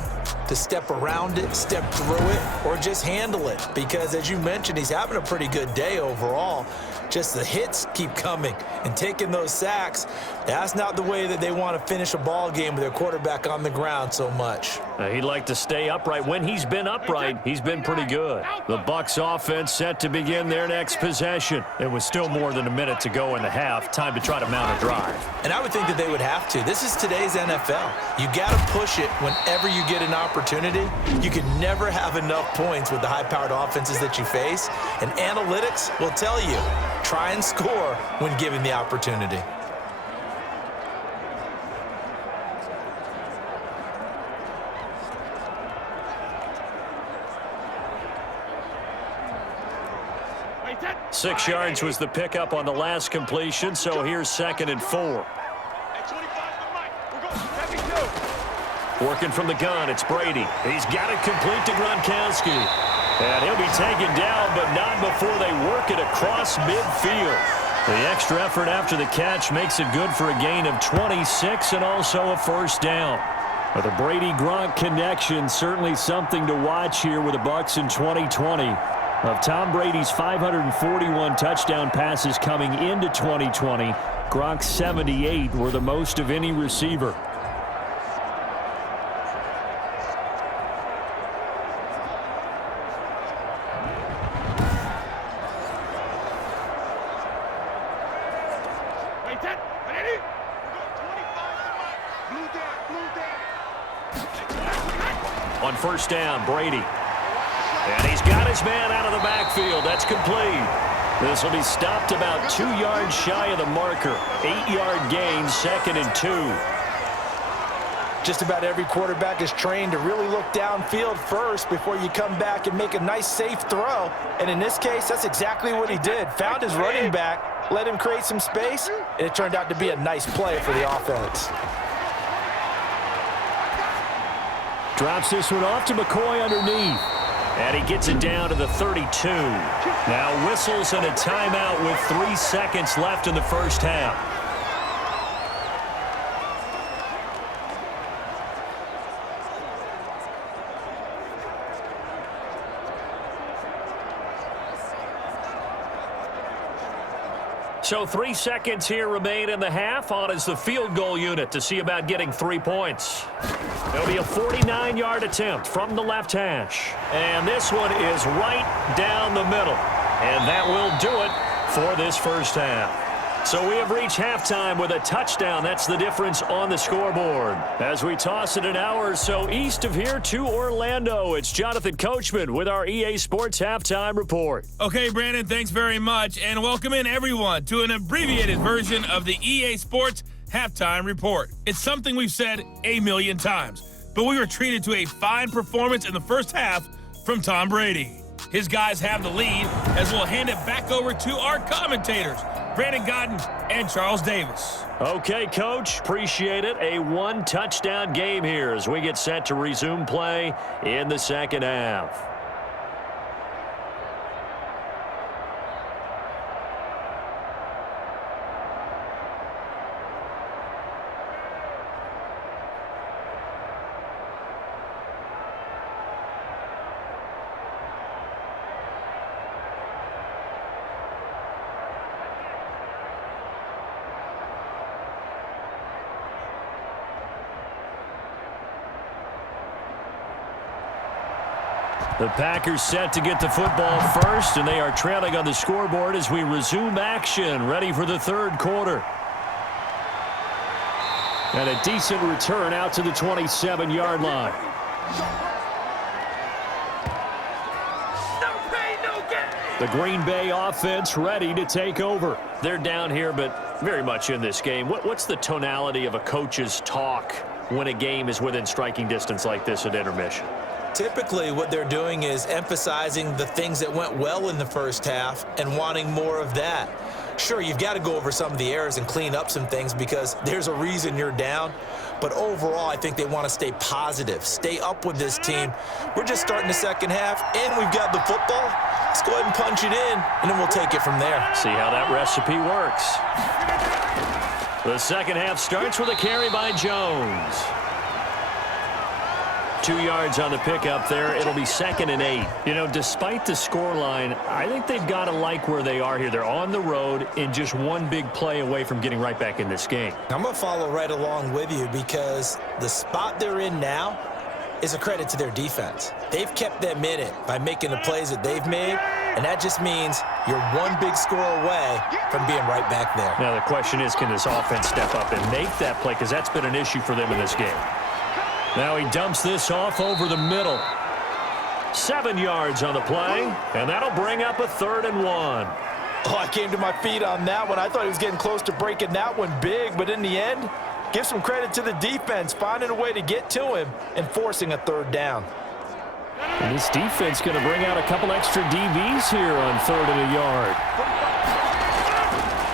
to step around it, step through it, or just handle it. Because as you mentioned, he's having a pretty good day overall. Just the hits keep coming and taking those sacks. That's not the way that they want to finish a ball game with their quarterback on the ground so much. He'd like to stay upright. When he's been upright, he's been pretty good. The Bucs offense set to begin their next possession. It was still more than a minute to go in the half. Time to try to mount a drive. And I would think that they would have to. This is today's NFL. You got to push it whenever you get an opportunity. You can never have enough points with the high-powered offenses that you face. And analytics will tell you, try and score when given the opportunity. Six yards was the pickup on the last completion, so here's 2nd and 4. Working from the gun, it's Brady. He's got it complete to Gronkowski. And he'll be taken down, but not before they work it across midfield. The extra effort after the catch makes it good for a gain of 26 and also a first down. But the Brady-Gronk connection, certainly something to watch here with the Bucs in 2020. Of Tom Brady's 541 touchdown passes coming into 2020, Gronk's 78 were the most of any receiver. On first down, Brady. And he's got his man out of the backfield. That's complete. This will be stopped about 2 yards shy of the marker. 8-yard gain, 2nd and 2. Just about every quarterback is trained to really look downfield first before you come back and make a nice, safe throw. And in this case, that's exactly what he did. Found his running back, let him create some space, and it turned out to be a nice play for the offense. Drops this one off to McCoy underneath. And he gets it down to the 32. Now whistles and a timeout with 3 seconds left in the first half. So 3 seconds here remain in the half. On is the field goal unit to see about getting 3 points. It'll be a 49-yard attempt from the left hash. And this one is right down the middle. And that will do it for this first half. So we have reached halftime with a touchdown. That's the difference on the scoreboard. As we toss it an hour or so east of here to Orlando, it's Jonathan Coachman with our EA Sports Halftime Report. Okay, Brandon, thanks very much. And welcome in, everyone, to an abbreviated version of the EA Sports Halftime Report. It's something we've said a million times, but we were treated to a fine performance in the first half from Tom Brady. His guys have the lead as we'll hand it back over to our commentators, Brandon Godden and Charles Davis. Okay, Coach, appreciate it. A 1-touchdown game here as we get set to resume play in the second half. The Packers set to get the football first, and they are trailing on the scoreboard as we resume action, ready for the third quarter. And a decent return out to the 27-yard line. The Green Bay offense ready to take over. They're down here, but very much in this game. What's the tonality of a coach's talk when a game is within striking distance like this at intermission? Typically, what they're doing is emphasizing the things that went well in the first half and wanting more of that. Sure, you've got to go over some of the errors and clean up some things because there's a reason you're down. But overall, I think they want to stay positive, stay up with this team. We're just starting the second half, and we've got the football. Let's go ahead and punch it in, and then we'll take it from there. See how that recipe works. The second half starts with a carry by Jones. 2 yards on the pickup there. It'll be 2nd and 8. You know, despite the scoreline, I think they've got to like where they are here. They're on the road and just one big play away from getting right back in this game. I'm going to follow right along with you because the spot they're in now is a credit to their defense. They've kept them in it by making the plays that they've made, and that just means you're one big score away from being right back there. Now the question is, can this offense step up and make that play? Because that's been an issue for them in this game. Now he dumps this off over the middle. 7 yards on the play, and that'll bring up a 3rd and 1. Oh, I came to my feet on that one. I thought he was getting close to breaking that one big, but in the end, give some credit to the defense, finding a way to get to him and forcing a 3rd down. And this defense going to bring out a couple extra DBs here on 3rd and a yard.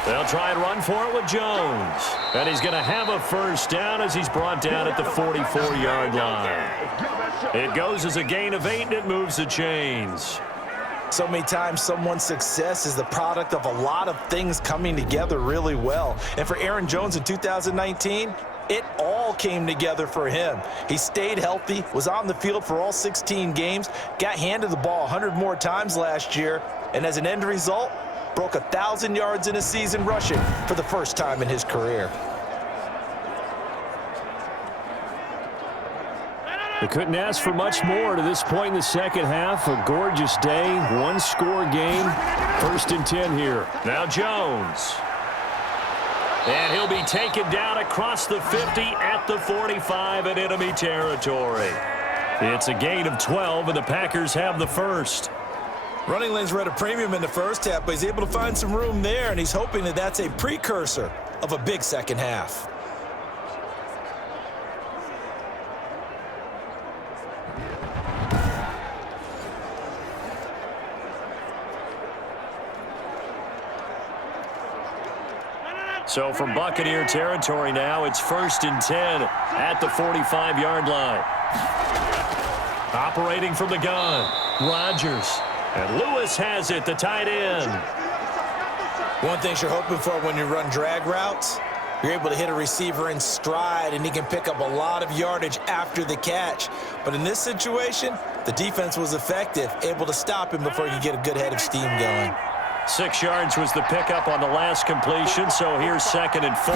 They'll try and run for it with Jones. And he's going to have a first down as he's brought down at the 44-yard line. It goes as a gain of 8, and it moves the chains. So many times someone's success is the product of a lot of things coming together really well. And for Aaron Jones in 2019, it all came together for him. He stayed healthy, was on the field for all 16 games, got handed the ball 100 more times last year, and as an end result, broke 1,000 yards in a season rushing for the first time in his career. They couldn't ask for much more to this point in the second half. A gorgeous day, one-score game. 1st and 10 here. Now Jones. And he'll be taken down across the 50 at the 45 in enemy territory. It's a gain of 12, and the Packers have the first. Running lanes were at a premium in the first half, but he's able to find some room there, and he's hoping that that's a precursor of a big second half. So from Buccaneer territory now, it's 1st and 10 at the 45-yard line. Operating from the gun, Rodgers. And Lewis has it, the tight end. One thing you're hoping for when you run drag routes, you're able to hit a receiver in stride, and he can pick up a lot of yardage after the catch. But in this situation, the defense was effective, able to stop him before you get a good head of steam going. 6 yards was the pickup on the last completion, so here's 2nd and 4.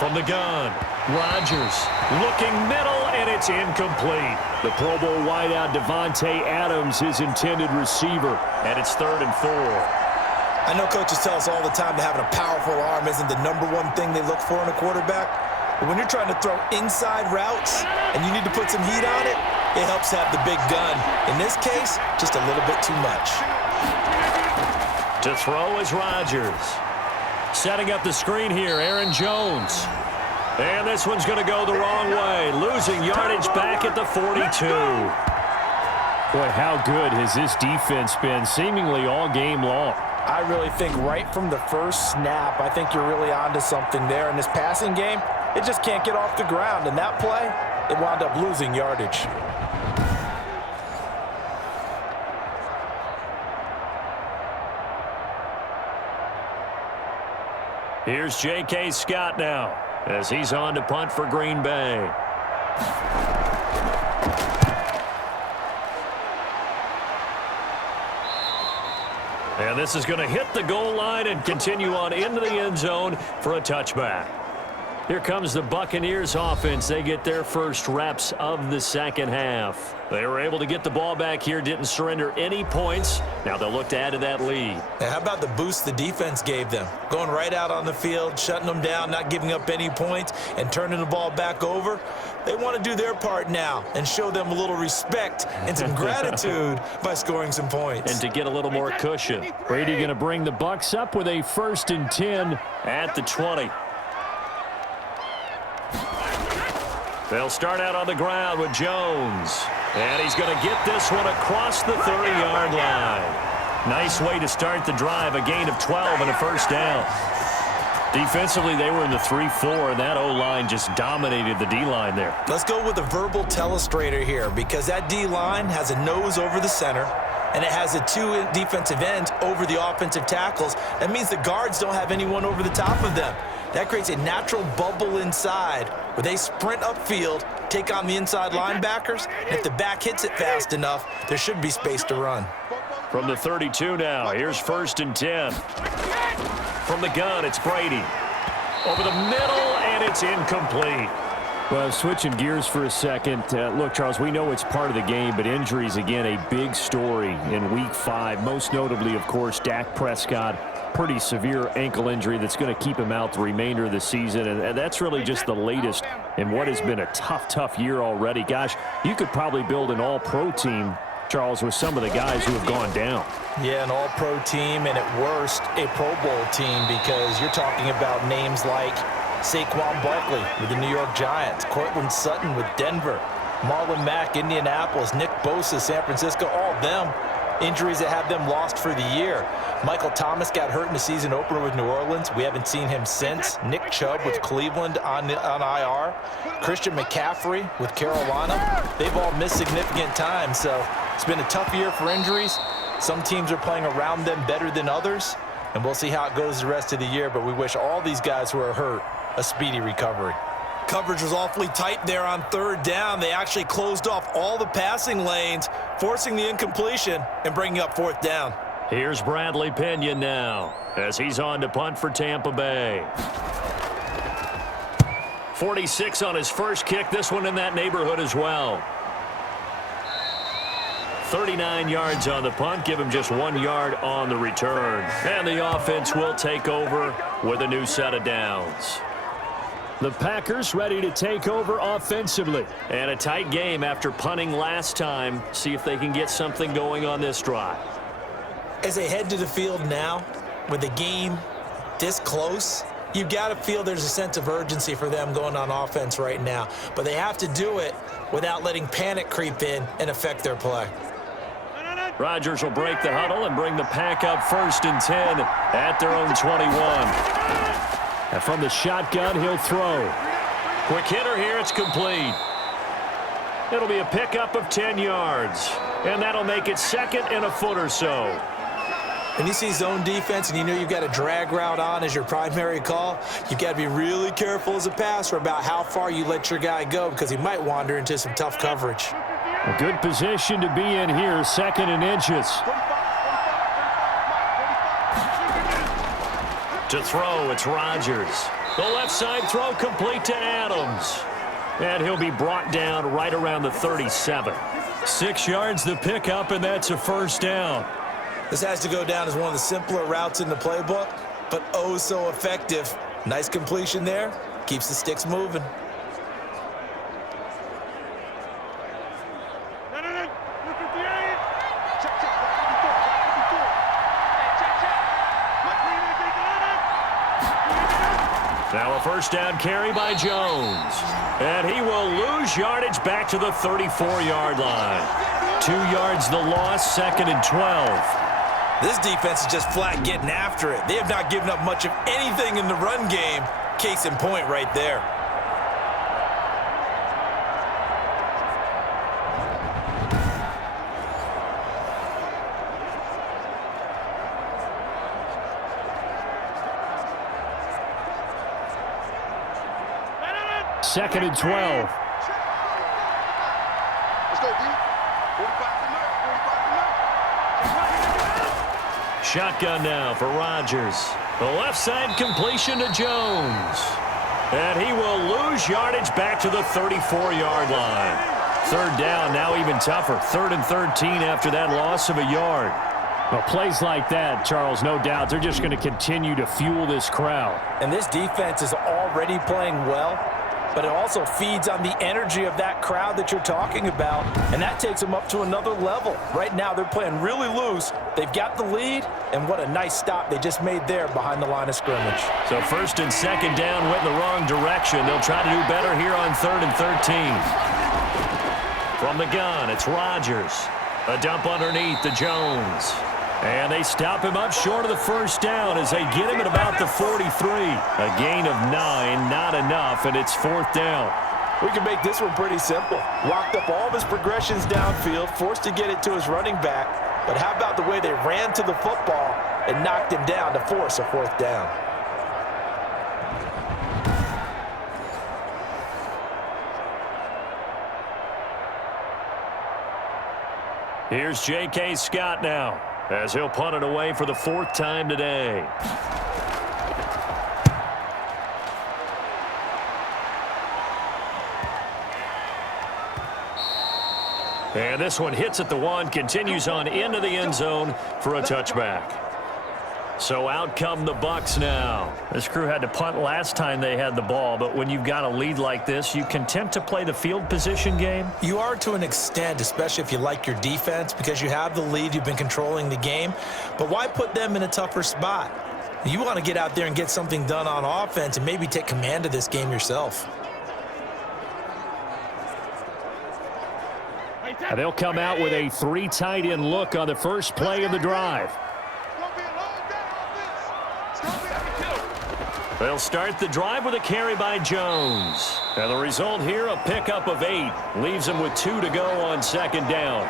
From the gun, Rodgers looking middle, and it's incomplete. The Pro Bowl wideout Devontae Adams, his intended receiver, and it's 3rd and 4. I know coaches tell us all the time that having a powerful arm isn't the #1 thing they look for in a quarterback. But when you're trying to throw inside routes and you need to put some heat on it, it helps have the big gun. In this case, just a little bit too much. To throw is Rodgers. Setting up the screen here, Aaron Jones. And this one's going to go the wrong way. Losing yardage back at the 42. Boy, how good has this defense been seemingly all game long? I really think right from the first snap, I think you're really onto something there. In this passing game, it just can't get off the ground. And that play, it wound up losing yardage. Here's J.K. Scott now as he's on to punt for Green Bay. And this is going to hit the goal line and continue on into the end zone for a touchback. Here comes the Buccaneers offense. They get their first reps of the second half. They were able to get the ball back here, didn't surrender any points. Now they'll look to add to that lead. Now, how about the boost the defense gave them? Going right out on the field, shutting them down, not giving up any points, and turning the ball back over. They want to do their part now and show them a little respect and some gratitude by scoring some points. And to get a little more cushion. Brady going to bring the Bucs up with a 1st and 10 at the 20. They'll start out on the ground with Jones. And he's going to get this one across the 30-yard line. Nice way to start the drive, a gain of 12 and a first down. Defensively, they were in the 3-4, and that O-line just dominated the D-line there. Let's go with a verbal telestrator here, because that D-line has a nose over the center, and it has the 2 defensive ends over the offensive tackles. That means the guards don't have anyone over the top of them. That creates a natural bubble inside where they sprint upfield, take on the inside linebackers, and if the back hits it fast enough, there should be space to run. From the 32 now, here's 1st and 10. From the gun, it's Brady. Over the middle, and it's incomplete. Well, switching gears for a second. Look, Charles, we know it's part of the game, but injuries, again, a big story in Week 5. Most notably, of course, Dak Prescott. Pretty severe ankle injury that's going to keep him out the remainder of the season. And that's really just the latest in what has been a tough year already. Gosh, you could probably build an all-pro team, Charles, with some of the guys who have gone down. Yeah, an all-pro team, and at worst, a Pro Bowl team, because you're talking about names like Saquon Barkley with the New York Giants, Cortland Sutton with Denver, Marlon Mack, Indianapolis, Nick Bosa, San Francisco, all of them injuries that have them lost for the year. Michael Thomas got hurt in the season opener with New Orleans. We haven't seen him since. Nick Chubb with Cleveland on IR. Christian McCaffrey with Carolina. They've all missed significant time, so it's been a tough year for injuries. Some teams are playing around them better than others, and we'll see how it goes the rest of the year, but we wish all these guys who are hurt a speedy recovery. Coverage was awfully tight there on 3rd down. They actually closed off all the passing lanes, forcing the incompletion and bringing up 4th down. Here's Bradley Pinion now as he's on to punt for Tampa Bay. 46 on his first kick. This one in that neighborhood as well. 39 yards on the punt. Give him just 1 yard on the return. And the offense will take over with a new set of downs. The Packers ready to take over offensively. And a tight game after punting last time. See if they can get something going on this drive. As they head to the field now, with the game this close, you've got to feel there's a sense of urgency for them going on offense right now. But they have to do it without letting panic creep in and affect their play. Rodgers will break the huddle and bring the Pack up 1st and 10 at their own 21. And from the shotgun, he'll throw. Quick hitter here, it's complete. It'll be a pickup of 10 yards. And that'll make it 2nd and a foot or so. When you see zone defense and you know you've got a drag route on as your primary call, you've got to be really careful as a passer about how far you let your guy go because he might wander into some tough coverage. A good position to be in here, 2nd and inches. To throw, it's Rodgers. The left side throw complete to Adams. And he'll be brought down right around the 37. 6 yards the pickup, and that's a 1st down. This has to go down as one of the simpler routes in the playbook, but oh so effective. Nice completion there. Keeps the sticks moving. Now a 1st down carry by Jones. And he will lose yardage back to the 34-yard line. 2 yards the loss, 2nd and 12. This defense is just flat getting after it. They have not given up much of anything in the run game. Case in point right there. Second and 12. Let's go, D. 45 to knock. Shotgun now for Rodgers. The left side completion to Jones. And he will lose yardage back to the 34-yard line. 3rd down, now even tougher. 3rd and 13 after that loss of a yard. Well, plays like that, Charles, no doubt, they're just going to continue to fuel this crowd. And this defense is already playing well, but it also feeds on the energy of that crowd that you're talking about, and that takes them up to another level. Right now, they're playing really loose. They've got the lead, and what a nice stop they just made there behind the line of scrimmage. So 1st and 2nd down went in the wrong direction. They'll try to do better here on 3rd and 13. From the gun, it's Rodgers. A dump underneath to Jones. And they stop him up short of the 1st down as they get him at about the 43. A gain of 9, not enough, and it's 4th down. We can make this one pretty simple. Locked up all of his progressions downfield, forced to get it to his running back. But how about the way they ran to the football and knocked him down to force a 4th down? Here's J.K. Scott now, as he'll punt it away for the 4th time today. And this one hits at the 1, continues on into the end zone for a touchback. So out come the Bucs now. This crew had to punt last time they had the ball, but when you've got a lead like this, you content to play the field position game? You are to an extent, especially if you like your defense, because you have the lead, you've been controlling the game. But why put them in a tougher spot? You want to get out there and get something done on offense and maybe take command of this game yourself. And they'll come out with a 3 tight end look on the first play of the drive. They'll start the drive with a carry by Jones. And the result here, a pickup of 8. Leaves them with 2 to go on 2nd down.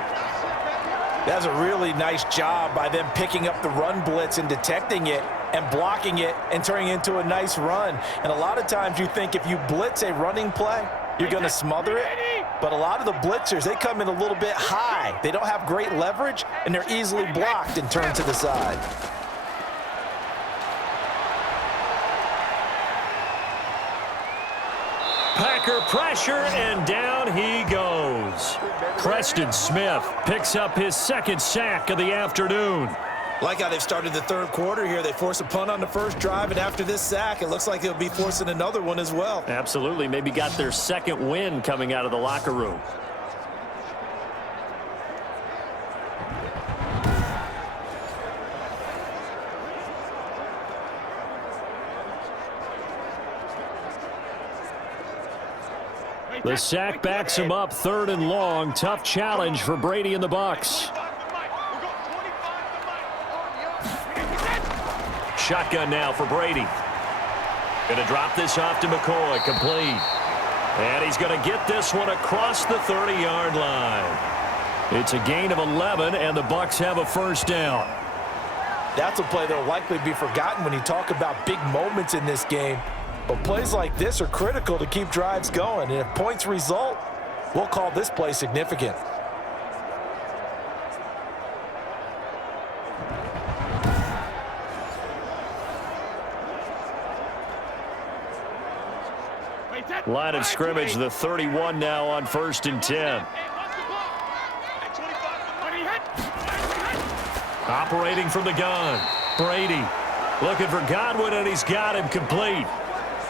That's a really nice job by them picking up the run blitz and detecting it and blocking it and turning it into a nice run. And a lot of times you think if you blitz a running play, you're going to smother it. But a lot of the blitzers, they come in a little bit high. They don't have great leverage, and they're easily blocked and turned to the side. Packer pressure, and down he goes. Preston Smith picks up his 2nd sack of the afternoon. Like how they've started the third quarter here. They force a punt on the first drive, and after this sack, it looks like they'll be forcing another one as well. Absolutely. Maybe got their second win coming out of the locker room. The sack backs him up, 3rd and long. Tough challenge for Brady and the Bucs. Shotgun now for Brady. Going to drop this off to McCoy, complete. And he's going to get this one across the 30-yard line. It's a gain of 11, and the Bucs have a first down. That's a play that will likely be forgotten when you talk about big moments in this game. But plays like this are critical to keep drives going. And if points result, we'll call this play significant. Line of scrimmage, the 31 now on 1st and 10. Operating from the gun. Brady looking for Godwin, and he's got him complete.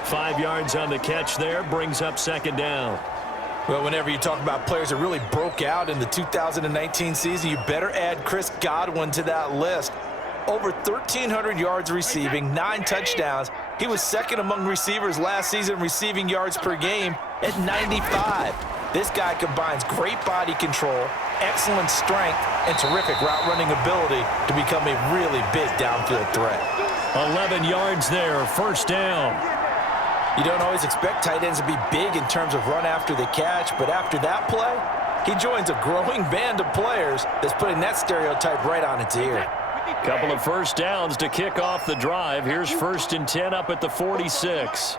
5 yards on the catch there, brings up 2nd down. Well, whenever you talk about players that really broke out in the 2019 season, you better add Chris Godwin to that list. Over 1,300 yards receiving, 9 touchdowns. He was second among receivers last season receiving yards per game at 95. This guy combines great body control, excellent strength, and terrific route running ability to become a really big downfield threat. 11 yards there, 1st down. You don't always expect tight ends to be big in terms of run after the catch, but after that play, he joins a growing band of players that's putting that stereotype right on its ear. Couple of first downs to kick off the drive. Here's 1st and 10 up at the 46.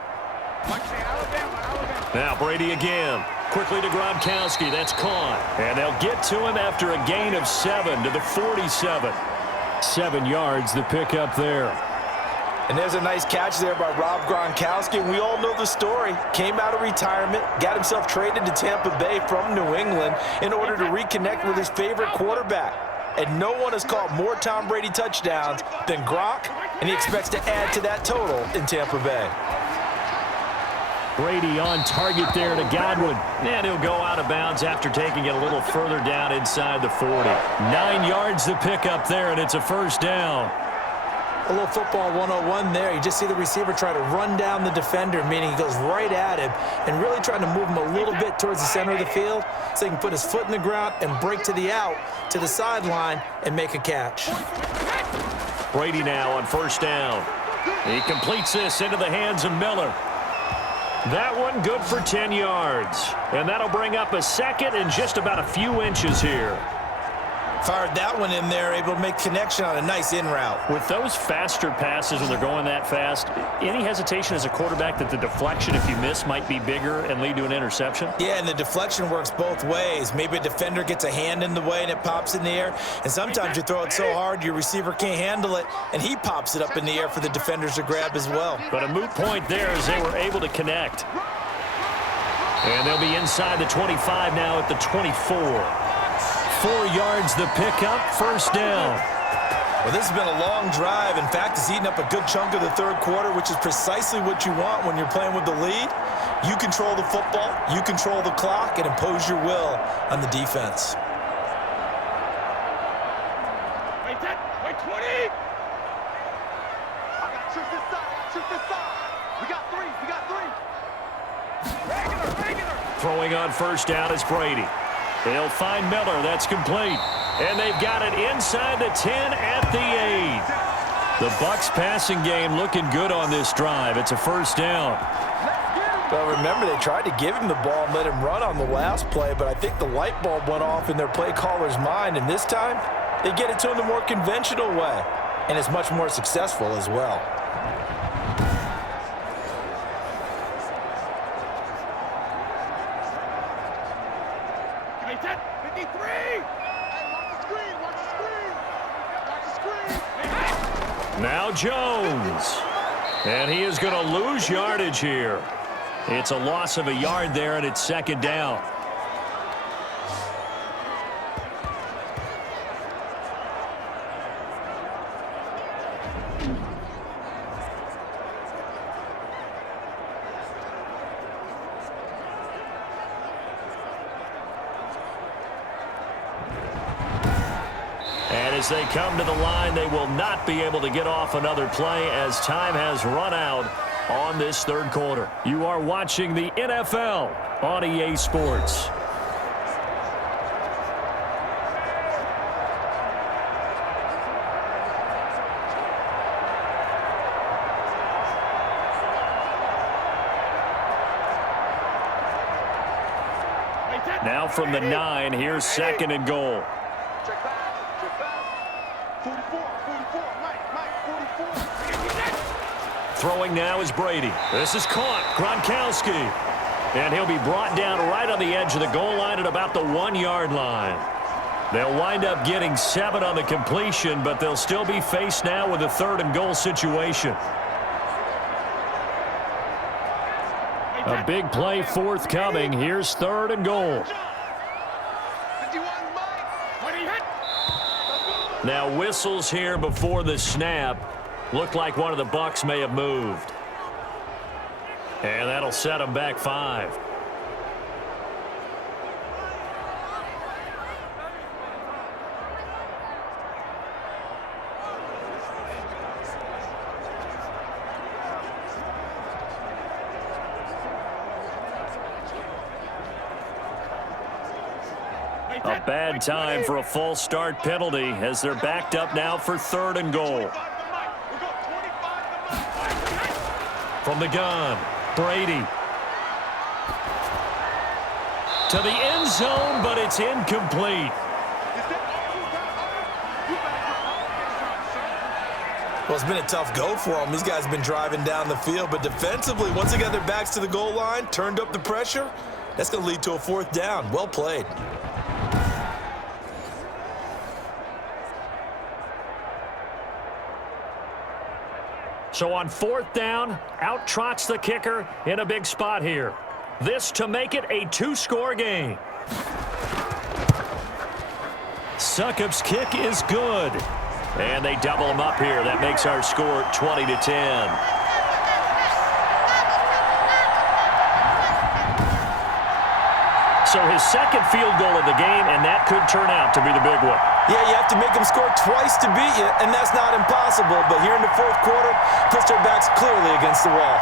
Now Brady again. Quickly to Gronkowski. That's caught. And they'll get to him after a gain of 7 to the 47. 7 yards the pickup there. And there's a nice catch there by Rob Gronkowski. We all know the story. Came out of retirement, got himself traded to Tampa Bay from New England in order to reconnect with his favorite quarterback. And no one has caught more Tom Brady touchdowns than Gronk, and he expects to add to that total in Tampa Bay. Brady on target there to Godwin. And he'll go out of bounds after taking it a little further down inside the 40. 9 yards to pick up there, and it's a 1st down. A little football 101 there. You just see the receiver try to run down the defender, meaning he goes right at him and really trying to move him a little bit towards the center of the field so he can put his foot in the ground and break to the out, to the sideline, and make a catch. Brady now on 1st down. He completes this into the hands of Miller. That one good for 10 yards. And that'll bring up a 2nd and just about a few inches here. Fired that one in there, able to make connection on a nice in route. With those faster passes when they're going that fast, any hesitation as a quarterback that the deflection, if you miss, might be bigger and lead to an interception? Yeah, and the deflection works both ways. Maybe a defender gets a hand in the way and it pops in the air. And sometimes you throw it so hard your receiver can't handle it, and he pops it up in the air for the defenders to grab as well. But a moot point there as they were able to connect. And they'll be inside the 25 now at the 24. 4 yards the pickup, 1st down. Well, this has been a long drive. In fact, it's eaten up a good chunk of the third quarter, which is precisely what you want when you're playing with the lead. You control the football, you control the clock, and impose your will on the defense. Wait, 20! I got shoot this side. We got three. Regular! Throwing on 1st down is Brady. They'll find Miller. That's complete. And they've got it inside the 10 at the 8. The Bucs passing game looking good on this drive. It's a 1st down. Well, remember, they tried to give him the ball and let him run on the last play, but I think the light bulb went off in their play caller's mind, and this time they get it to him the more conventional way, and it's much more successful as well. Now Jones. And he is going to lose yardage here. It's a loss of a yard there, and it's 2nd down. As they come to the line, they will not be able to get off another play as time has run out on this third quarter. You are watching the NFL on EA Sports. Now from the 9, here's 2nd and goal. Check back. 44, Mike, 44. Throwing now is Brady. This is caught. Gronkowski. And he'll be brought down right on the edge of the goal line at about the 1-yard line. They'll wind up getting 7 on the completion, but they'll still be faced now with a 3rd and goal situation. A big play forthcoming. Here's 3rd and goal. Now whistles here before the snap. Looked like one of the Bucs may have moved. And that'll set them back 5. A bad time for a false start penalty as they're backed up now for 3rd and goal. From the gun, Brady. To the end zone, but it's incomplete. Well, it's been a tough go for them. These guys have been driving down the field, but defensively, once they got their backs to the goal line, turned up the pressure, that's going to lead to a 4th down. Well played. So on 4th down, out trots the kicker in a big spot here. This to make it a 2-score game. Succop's kick is good. And they double him up here. That makes our score 20-10. So his 2nd field goal of the game, and that could turn out to be the big one. Yeah, you have to make them score twice to beat you, and that's not impossible. But here in the 4th quarter, puts their backs clearly against the wall.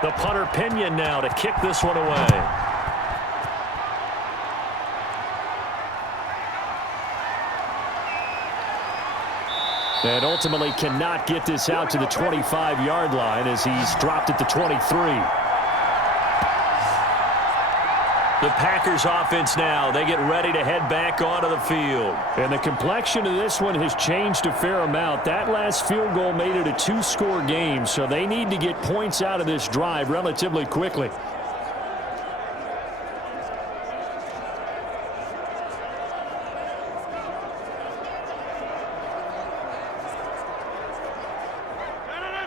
The punter Pinion now to kick this one away. And ultimately cannot get this out to the 25-yard line as he's dropped at the 23. The Packers offense now, they get ready to head back onto the field. And the complexion of this one has changed a fair amount. That last field goal made it a 2-score game, so they need to get points out of this drive relatively quickly.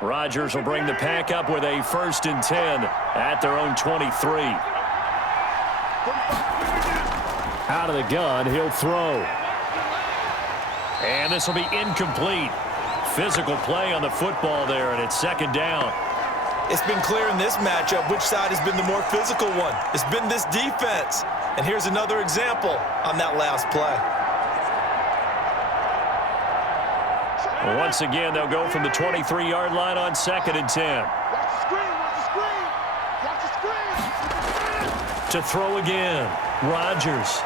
Rodgers will bring the pack up with a 1st and 10 at their own 23. Out of the gun, he'll throw. And this will be incomplete. Physical play on the football there, and it's 2nd down. It's been clear in this matchup which side has been the more physical one. It's been this defense. And here's another example on that last play. Once again, they'll go from the 23-yard line on 2nd and 10. Watch the screen, watch the screen. Watch the screen. To throw again, Rodgers.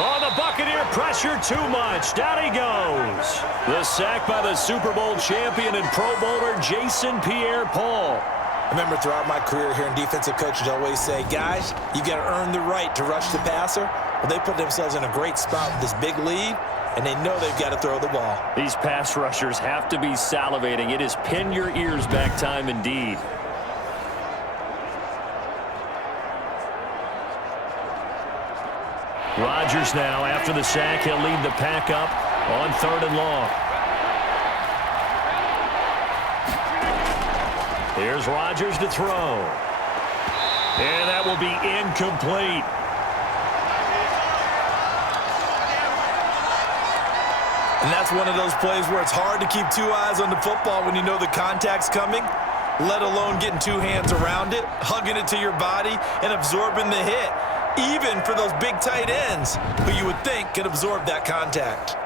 Oh, the Buccaneer pressure too much. Down he goes. The sack by the Super Bowl champion and Pro Bowler Jason Pierre-Paul. I remember throughout my career hearing defensive coaches always say, guys, you got to earn the right to rush the passer. Well, they put themselves in a great spot with this big lead, and they know they've got to throw the ball. These pass rushers have to be salivating. It is pin your ears back time indeed. Rodgers now, after the sack, he'll lead the pack up on 3rd and long. Here's Rodgers to throw. And that will be incomplete. And that's one of those plays where it's hard to keep two eyes on the football when you know the contact's coming, let alone getting two hands around it, hugging it to your body, and absorbing the hit, even for those big tight ends who you would think could absorb that contact.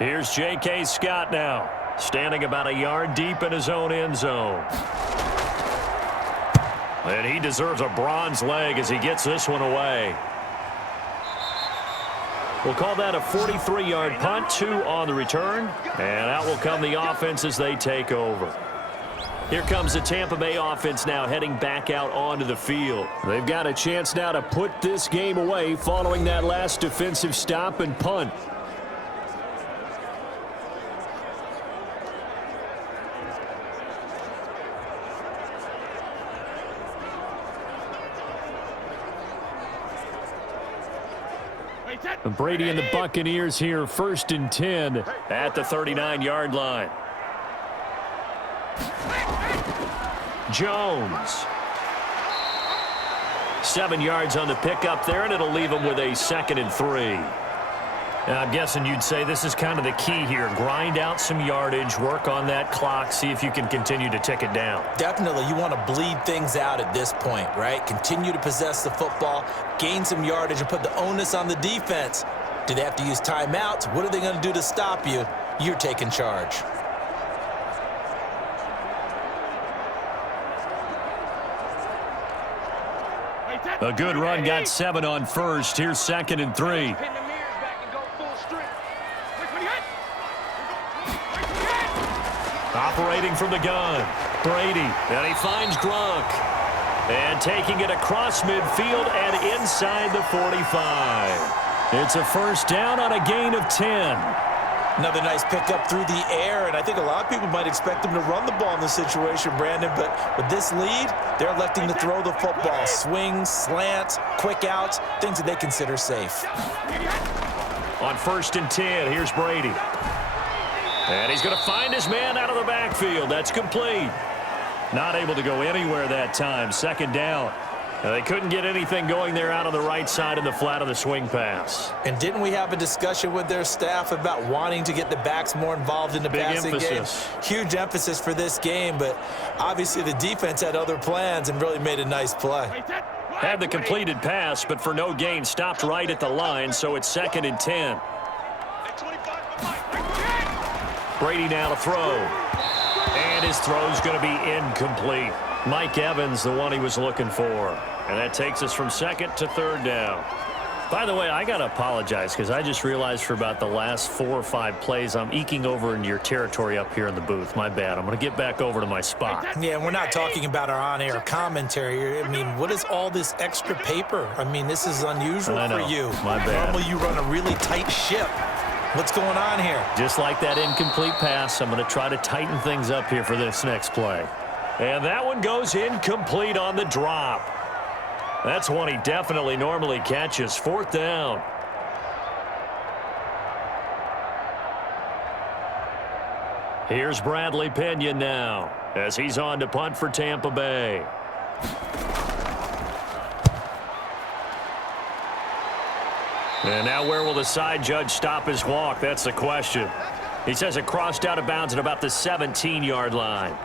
Here's J.K. Scott now, standing about a yard deep in his own end zone. And he deserves a bronze leg as he gets this one away. We'll call that a 43-yard punt, 2 on the return. And out will come the offense as they take over. Here comes the Tampa Bay offense now heading back out onto the field. They've got a chance now to put this game away following that last defensive stop and punt. Brady and the Buccaneers here, 1st and 10 at the 39-yard line. Jones. 7 yards on the pickup there, and it'll leave him with a 2nd and 3. Now, I'm guessing you'd say this is kind of the key here. Grind out some yardage, work on that clock, see if you can continue to tick it down. Definitely. You want to bleed things out at this point, right? Continue to possess the football, gain some yardage, and put the onus on the defense. Do they have to use timeouts? What are they going to do to stop you? You're taking charge. A good run, got 7 on first. Here's 2nd and 3. Operating from the gun, Brady, and he finds Glock. And taking it across midfield and inside the 45. It's a 1st down on a gain of 10. Another nice pickup through the air, and I think a lot of people might expect them to run the ball in this situation, Brandon, but with this lead, they're electing to throw the football. Swings, slants, quick outs, things that they consider safe. On 1st and 10, here's Brady. And he's going to find his man out of the backfield. That's complete. Not able to go anywhere that time. 2nd down. Now, they couldn't get anything going there out on the right side in the flat of the swing pass. And didn't we have a discussion with their staff about wanting to get the backs more involved in the passing game? Huge emphasis for this game, but obviously the defense had other plans and really made a nice play. Had the completed pass, but for no gain, stopped right at the line, so it's 2nd and 10. Brady now to throw. And his throw's going to be incomplete. Mike Evans, the one he was looking for. And that takes us from 2nd to 3rd down. By the way, I got to apologize because I just realized for about the last 4 or 5 plays, I'm eking over into your territory up here in the booth. My bad. I'm going to get back over to my spot. Yeah, we're not talking about our on-air commentary. I mean, what is all this extra paper? I mean, this is unusual for you. My bad. Normally you run a really tight ship. What's going on here? Just like that incomplete pass, I'm going to try to tighten things up here for this next play. And that one goes incomplete on the drop. That's one he definitely normally catches. 4th down. Here's Bradley Pinion now as he's on to punt for Tampa Bay. And now where will the side judge stop his walk? That's the question. He says it crossed out of bounds at about the 17-yard line.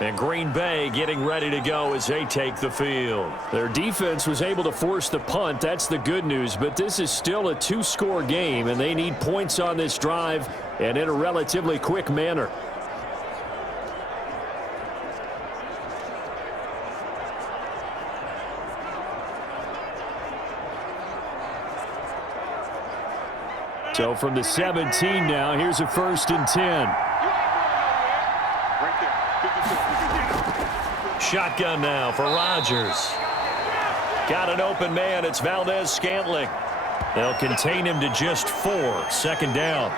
And Green Bay getting ready to go as they take the field. Their defense was able to force the punt. That's the good news. But this is still a 2-score game, and they need points on this drive and in a relatively quick manner. So from the 17 now, here's a 1st and 10. Shotgun now for Rodgers. Got an open man. It's Valdez-Scantling. They'll contain him to just 4. 2nd down.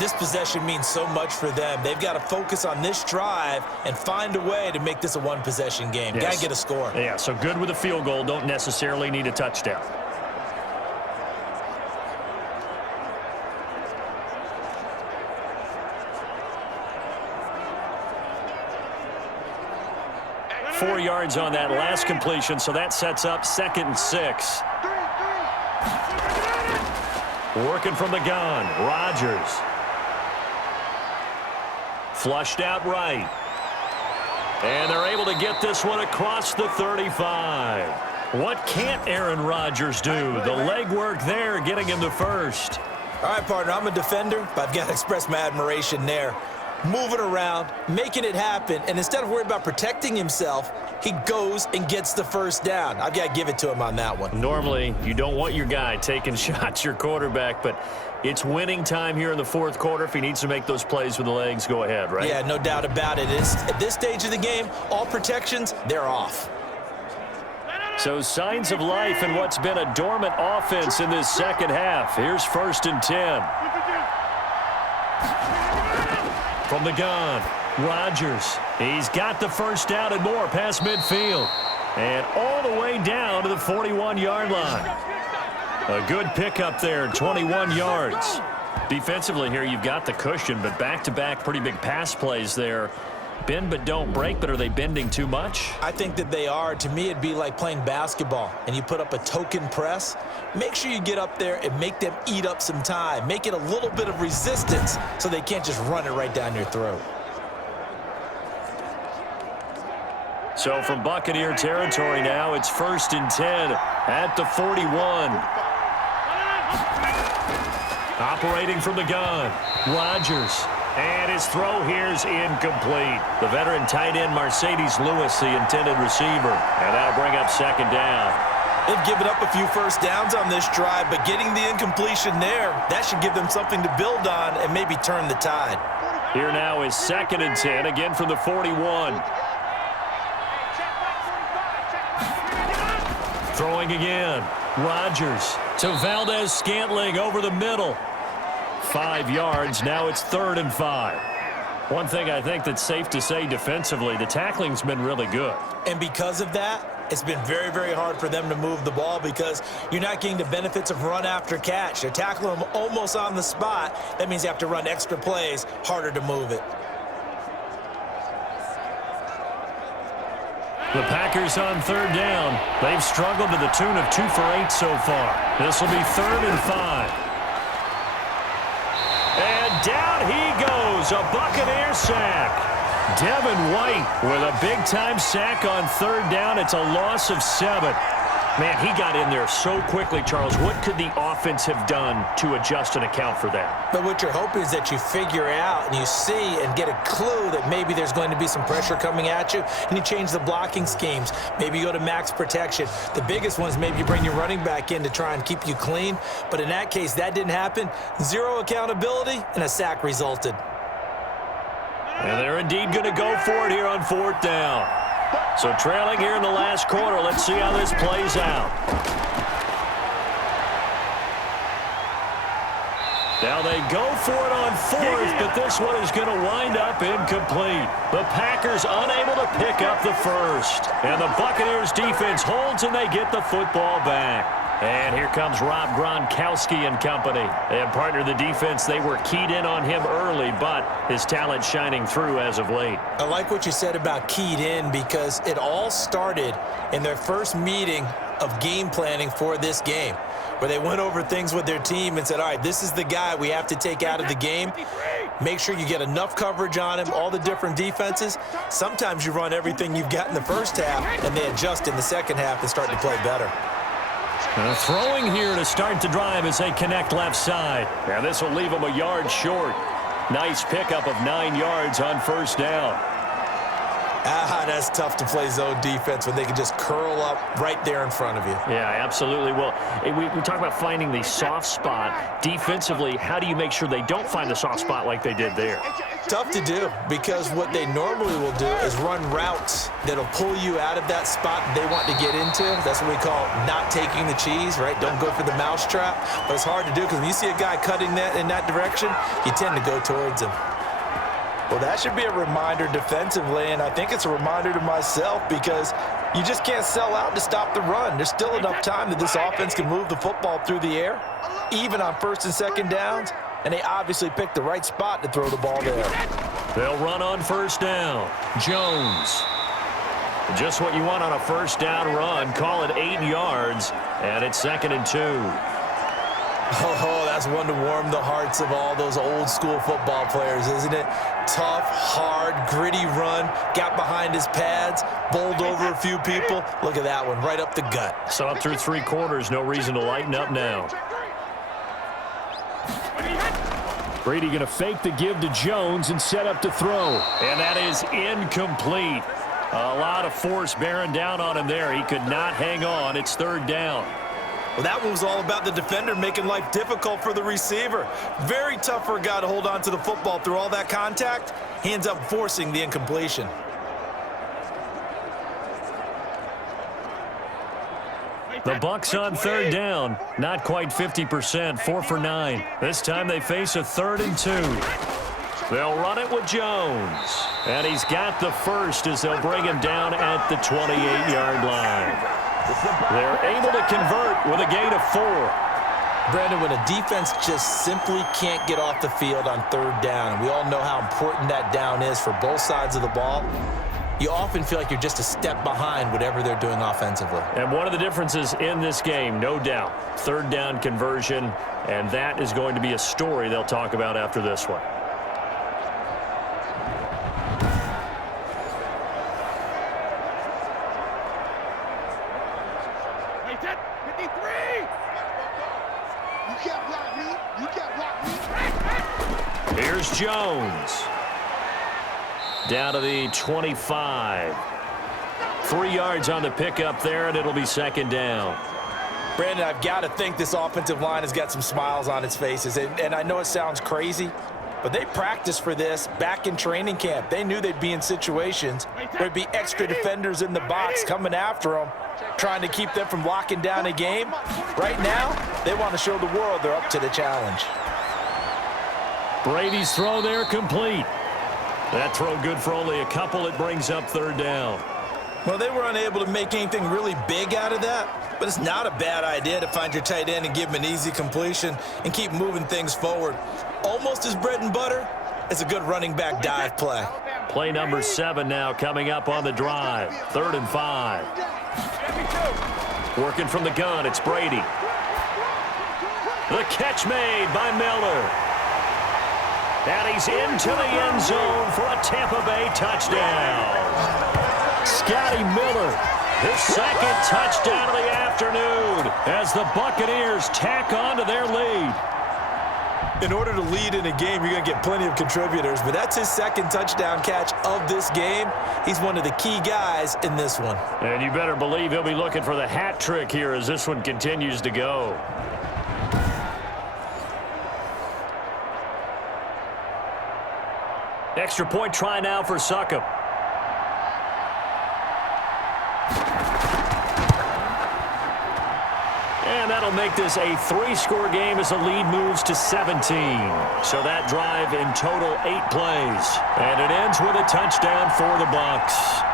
This possession means so much for them. They've got to focus on this drive and find a way to make this a one-possession game. Yes. Got to get a score. Yeah, so good with a field goal. Don't necessarily need a touchdown. $4 yards on that last completion, so that sets up 2nd and 6. Working from the gun, Rodgers. Flushed out right. And they're able to get this one across the 35. What can't Aaron Rodgers do? The legwork there getting him the first. All right, partner, I'm a defender, but I've got to express my admiration there. Moving around, making it happen, and instead of worrying about protecting himself, he goes and gets the first down. I've got to give it to him on that one. Normally, you don't want your guy taking shots, your quarterback, but it's winning time here in the fourth quarter. If he needs to make those plays with the legs, go ahead, right? Yeah, no doubt about it. At this stage of the game, all protections, they're off. So signs of life in what's been a dormant offense in this second half. Here's 1st and 10. From the gun, Rodgers. He's got the first down and more past midfield. And all the way down to the 41-yard line. A good pickup there, 21 yards. Defensively here, you've got the cushion, but back-to-back pretty big pass plays there. Bend but don't break, but are they bending too much? I think that they are. To me, it'd be like playing basketball, and you put up a token press. Make sure you get up there and make them eat up some time. Make it a little bit of resistance so they can't just run it right down your throat. So from Buccaneer territory now, it's 1st and 10 at the 41. Operating from the gun, Rodgers. And his throw here's incomplete. The veteran tight end Mercedes Lewis, the intended receiver. And that'll bring up 2nd down. They've given up a few first downs on this drive, but getting the incompletion there, that should give them something to build on and maybe turn the tide. Here now is 2nd and 10, again from the 41. Throwing again. Rodgers to Valdez-Scantling over the middle. 5 yards. Now it's 3rd and 5. One thing I think that's safe to say defensively, the tackling's been really good. And because of that, it's been very, very hard for them to move the ball because you're not getting the benefits of run after catch. They're tackling them almost on the spot. That means you have to run extra plays, harder to move it. The Packers on 3rd down. They've struggled to the tune of 2 for 8 so far. This will be 3rd and 5. And down he goes, a Buccaneer sack. Devin White with a big-time sack on 3rd down. It's a loss of 7. Man, he got in there so quickly, Charles. What could the offense have done to adjust and account for that? But what you're hoping is that you figure out and you see and get a clue that maybe there's going to be some pressure coming at you, and you change the blocking schemes. Maybe you go to max protection. The biggest one is maybe you bring your running back in to try and keep you clean. But in that case, that didn't happen. 0 accountability, and a sack resulted. And they're indeed going to go for it here on 4th down. So trailing here in the last quarter. Let's see how this plays out. Now they go for it on 4th, but this one is going to wind up incomplete. The Packers unable to pick up the first. And the Buccaneers defense holds and they get the football back. And here comes Rob Gronkowski and company. And partner, the defense, they were keyed in on him early, but his talent shining through as of late. I like what you said about keyed in because it all started in their first meeting of game planning for this game, where they went over things with their team and said, all right, this is the guy we have to take out of the game. Make sure you get enough coverage on him, all the different defenses. Sometimes you run everything you've got in the first half, and they adjust in the second half and start to play better. Throwing here to start the drive as they connect left side. Now this will leave them a yard short. Nice pickup of 9 yards on 1st down. That's tough to play zone defense when they can just curl up right there in front of you. Yeah, absolutely. Well, we talk about finding the soft spot. Defensively, how do you make sure they don't find the soft spot like they did there? Tough to do because what they normally will do is run routes that'll pull you out of that spot they want to get into. That's what we call not taking the cheese, right? Don't go for the mousetrap. But it's hard to do because when you see a guy cutting that in that direction, you tend to go towards him. Well, that should be a reminder defensively, and I think it's a reminder to myself because you just can't sell out to stop the run. There's still enough time that this offense can move the football through the air, even on 1st and 2nd downs, and they obviously picked the right spot to throw the ball there. They'll run on 1st down. Jones. Just what you want on a first down run. Call it 8 yards, and it's 2nd and 2. Oh, that's one to warm the hearts of all those old school football players, isn't it? Tough, hard, gritty run, got behind his pads, bowled over a few people. Look at that one, right up the gut. So up through 3 quarters, no reason to lighten up now. Brady going to fake the give to Jones and set up to throw. And that is incomplete. A lot of force bearing down on him there. He could not hang on. It's 3rd down. Well, that one was all about the defender making life difficult for the receiver. Very tough for a guy to hold on to the football through all that contact. He ends up forcing the incompletion. The Bucs on 3rd down. Not quite 50%, 4 for 9. This time they face a 3rd and 2. They'll run it with Jones. And he's got the first as they'll bring him down at the 28-yard line. They're able to convert with a gain of 4. Brandon, when a defense just simply can't get off the field on 3rd down, and we all know how important that down is for both sides of the ball, you often feel like you're just a step behind whatever they're doing offensively. And one of the differences in this game, no doubt, 3rd down conversion, and that is going to be a story they'll talk about after this one. Here's Jones. Down to the 25. 3 yards on the pickup there, and it'll be 2nd down. Brandon, I've got to think this offensive line has got some smiles on its faces. And I know it sounds crazy, but they practiced for this back in training camp. They knew they'd be in situations where there'd be extra defenders in the box coming after them, trying to keep them from locking down a game. Right now, they want to show the world they're up to the challenge. Brady's throw there complete. That throw good for only a couple. It brings up 3rd down. Well, they were unable to make anything really big out of that, but it's not a bad idea to find your tight end and give him an easy completion and keep moving things forward. Almost as bread and butter as a good running back dive play. Play number 7 now coming up on the drive. 3rd and 5. Working from the gun, it's Brady. The catch made by Miller. And he's into the end zone for a Tampa Bay touchdown. Scotty Miller, his 2nd touchdown of the afternoon as the Buccaneers tack on to their lead. In order to lead in a game, you're going to get plenty of contributors, but that's his 2nd touchdown catch of this game. He's one of the key guys in this one. And you better believe he'll be looking for the hat trick here as this one continues to go. Extra point try now for Succop. And that'll make this a 3-score game as the lead moves to 17. So that drive in total 8 plays. And it ends with a touchdown for the Bucs.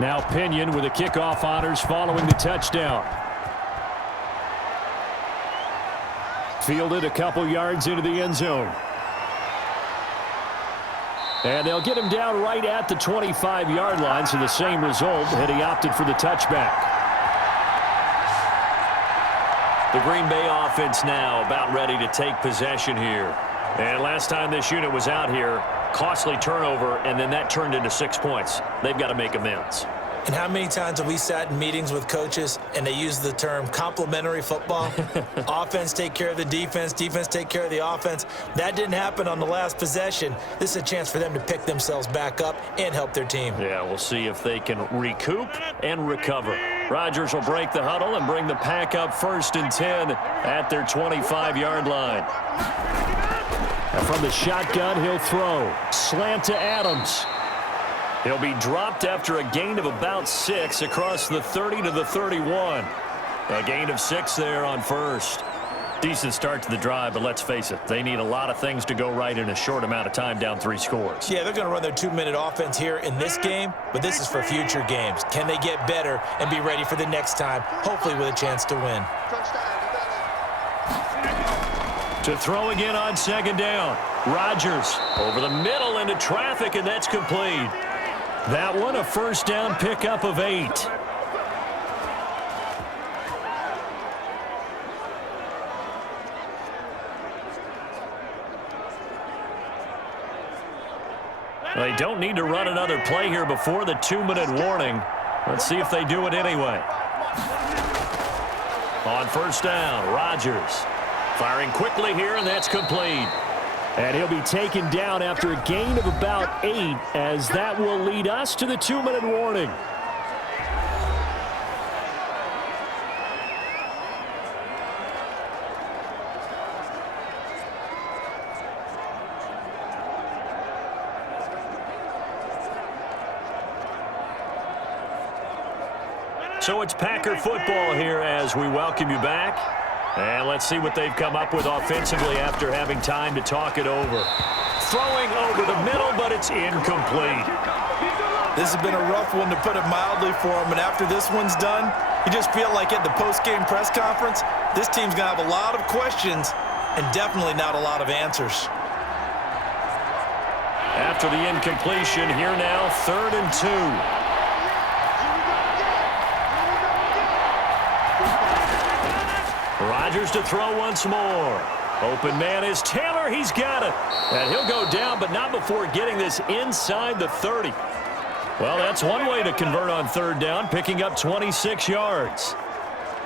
Now Pinion with the kickoff honors following the touchdown. Fielded a couple yards into the end zone. And they'll get him down right at the 25-yard line, so the same result had he opted for the touchback. The Green Bay offense now about ready to take possession here. And last time this unit was out here, costly turnover, and then that turned into 6 points. They've got to make amends. And how many times have we sat in meetings with coaches and they use the term complementary football? Offense take care of the defense, defense take care of the offense. That didn't happen on the last possession. This is a chance for them to pick themselves back up and help their team. Yeah, we'll see if they can recoup and recover. Rodgers will break the huddle and bring the pack up 1st and 10 at their 25-yard line. And from the shotgun, he'll throw. Slant to Adams. He'll be dropped after a gain of about 6 across the 30 to the 31. A gain of 6 there on 1st. Decent start to the drive, but let's face it, they need a lot of things to go right in a short amount of time, down 3 scores. Yeah, they're going to run their 2-minute offense here in this game, but this is for future games. Can they get better and be ready for the next time, hopefully with a chance to win? To throw again on 2nd down. Rodgers over the middle into traffic, and that's complete. That one a 1st down pickup of 8. They don't need to run another play here before the 2-minute warning. Let's see if they do it anyway. On 1st down, Rodgers firing quickly here, and that's complete. And he'll be taken down after a gain of about 8, as that will lead us to the 2-minute warning. So it's Packer football here as we welcome you back. And let's see what they've come up with offensively after having time to talk it over. Throwing over the middle, but it's incomplete. This has been a rough one, to put it mildly, for them. And after this one's done, you just feel like at the post-game press conference, this team's going to have a lot of questions and definitely not a lot of answers. After the incompletion, here now, 3rd and 2. Rodgers to throw once more. Open man is Taylor. He's got it. And he'll go down, but not before getting this inside the 30. Well, that's one way to convert on 3rd down, picking up 26 yards.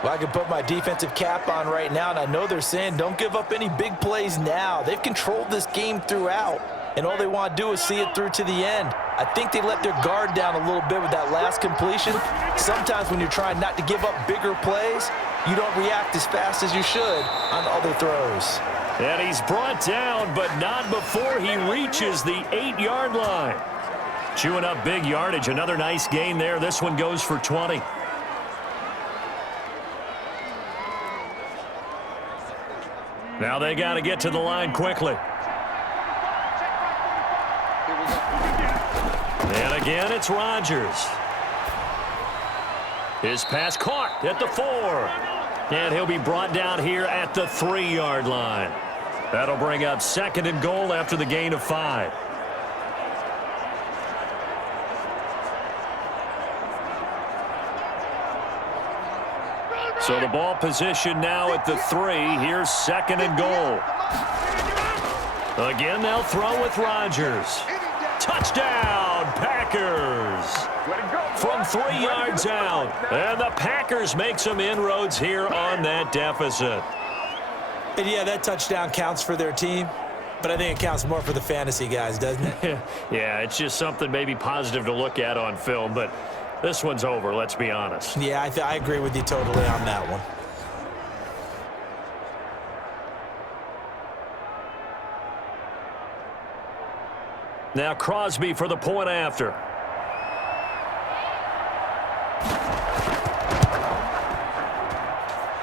Well, I can put my defensive cap on right now, and I know they're saying don't give up any big plays now. They've controlled this game throughout, and all they want to do is see it through to the end. I think they let their guard down a little bit with that last completion. Sometimes when you're trying not to give up bigger plays, you don't react as fast as you should on other throws. And he's brought down, but not before he reaches the 8-yard line. Chewing up big yardage. Another nice gain there. This one goes for 20. Now they got to get to the line quickly. And again, it's Rodgers. His pass caught at the 4. And he'll be brought down here at the 3-yard line. That'll bring up 2nd and goal after the gain of 5. So the ball position now at the 3. Here's 2nd and goal. Again, they'll throw with Rodgers. Touchdown, Packers. From 3 yards out. And the Packers make some inroads here on that deficit. And yeah, that touchdown counts for their team, but I think it counts more for the fantasy guys, doesn't it? Yeah, it's just something maybe positive to look at on film, but this one's over, let's be honest. Yeah, I agree with you totally on that one. Now Crosby for the point after.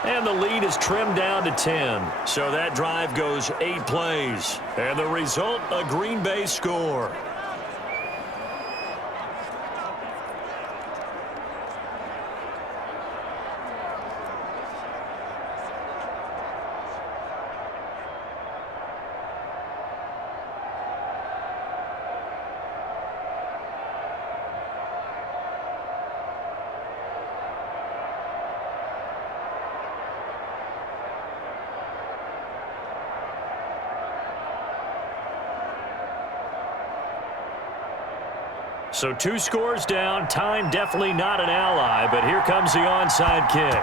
And the lead is trimmed down to 10. So that drive goes 8 plays. And the result, a Green Bay score. So 2 scores down. Time definitely not an ally, but here comes the onside kick.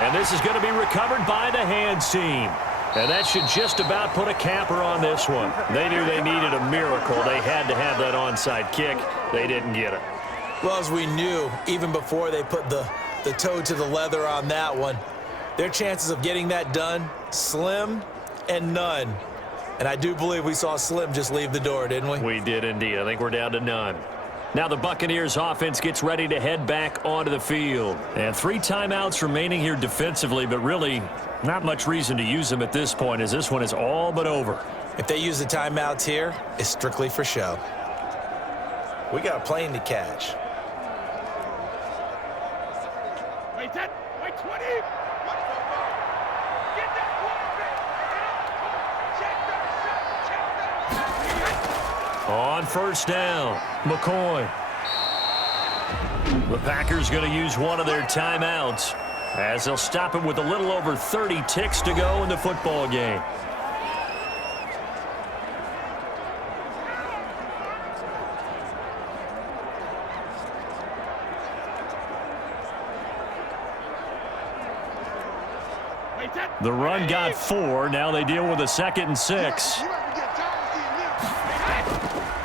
And this is going to be recovered by the hands team. And that should just about put a capper on this one. They knew they needed a miracle. They had to have that onside kick. They didn't get it. Well, as we knew, even before they put the toe to the leather on that one, their chances of getting that done, slim and none. And I do believe we saw Slim just leave the door, didn't we? We did indeed. I think we're down to none. Now the Buccaneers offense gets ready to head back onto the field. And 3 timeouts remaining here defensively, but really not much reason to use them at this point, as this one is all but over. If they use the timeouts here, it's strictly for show. We got a plane to catch. Wait 10, wait 20. Get that quarterback. On first down, McCoy. The Packers going to use one of their timeouts as they'll stop it with a little over 30 ticks to go in the football game. The run got 4. Now they deal with a 2nd and 6.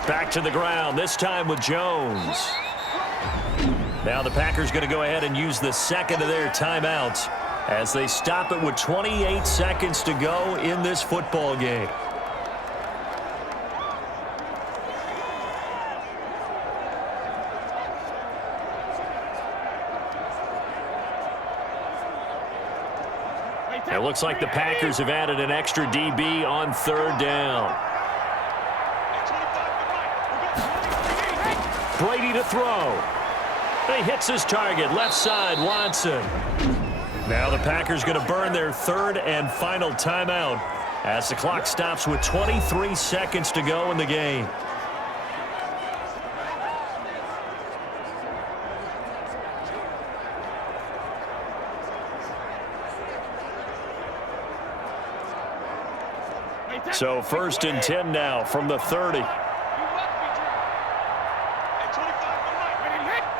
Back to the ground, this time with Jones. Now the Packers going to go ahead and use the 2nd of their timeouts as they stop it with 28 seconds to go in this football game. It looks like the Packers have added an extra DB on 3rd down. Brady to throw. He hits his target, left side, Watson. Now the Packers going to burn their 3rd and final timeout as the clock stops with 23 seconds to go in the game. So 1st and 10 now from the 30.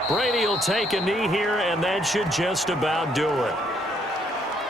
Brady will take a knee here, and that should just about do it.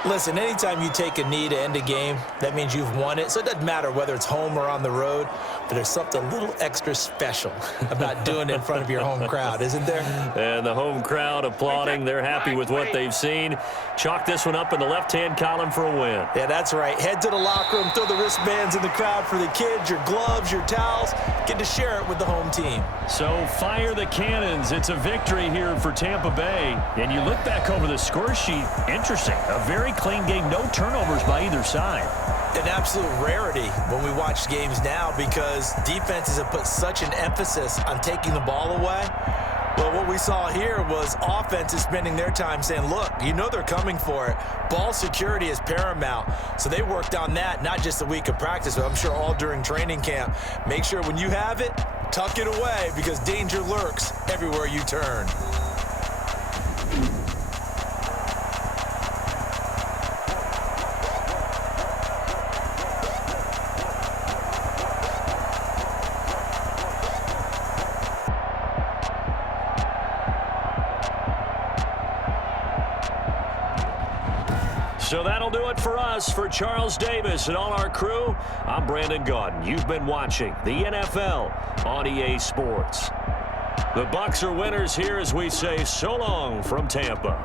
Listen, anytime you take a knee to end a game, that means you've won it. So it doesn't matter whether it's home or on the road, but there's something a little extra special about doing it in front of your home crowd, isn't there? And the home crowd applauding. They're happy with what they've seen. Chalk this one up in the left-hand column for a win. Yeah, that's right. Head to the locker room, throw the wristbands in the crowd for the kids, your gloves, your towels. Get to share it with the home team. So fire the cannons. It's a victory here for Tampa Bay. And you look back over the score sheet, interesting. A very clean game, no turnovers by either side. An absolute rarity when we watch games now because defenses have put such an emphasis on taking the ball away. But what we saw here was offenses spending their time saying, look, you know they're coming for it. Ball security is paramount. So they worked on that, not just a week of practice, but I'm sure all during training camp. Make sure when you have it, tuck it away because danger lurks everywhere you turn. So that'll do it for us. For Charles Davis and all our crew, I'm Brandon Gaudin. You've been watching the NFL on EA Sports. The Bucs are winners here as we say so long from Tampa.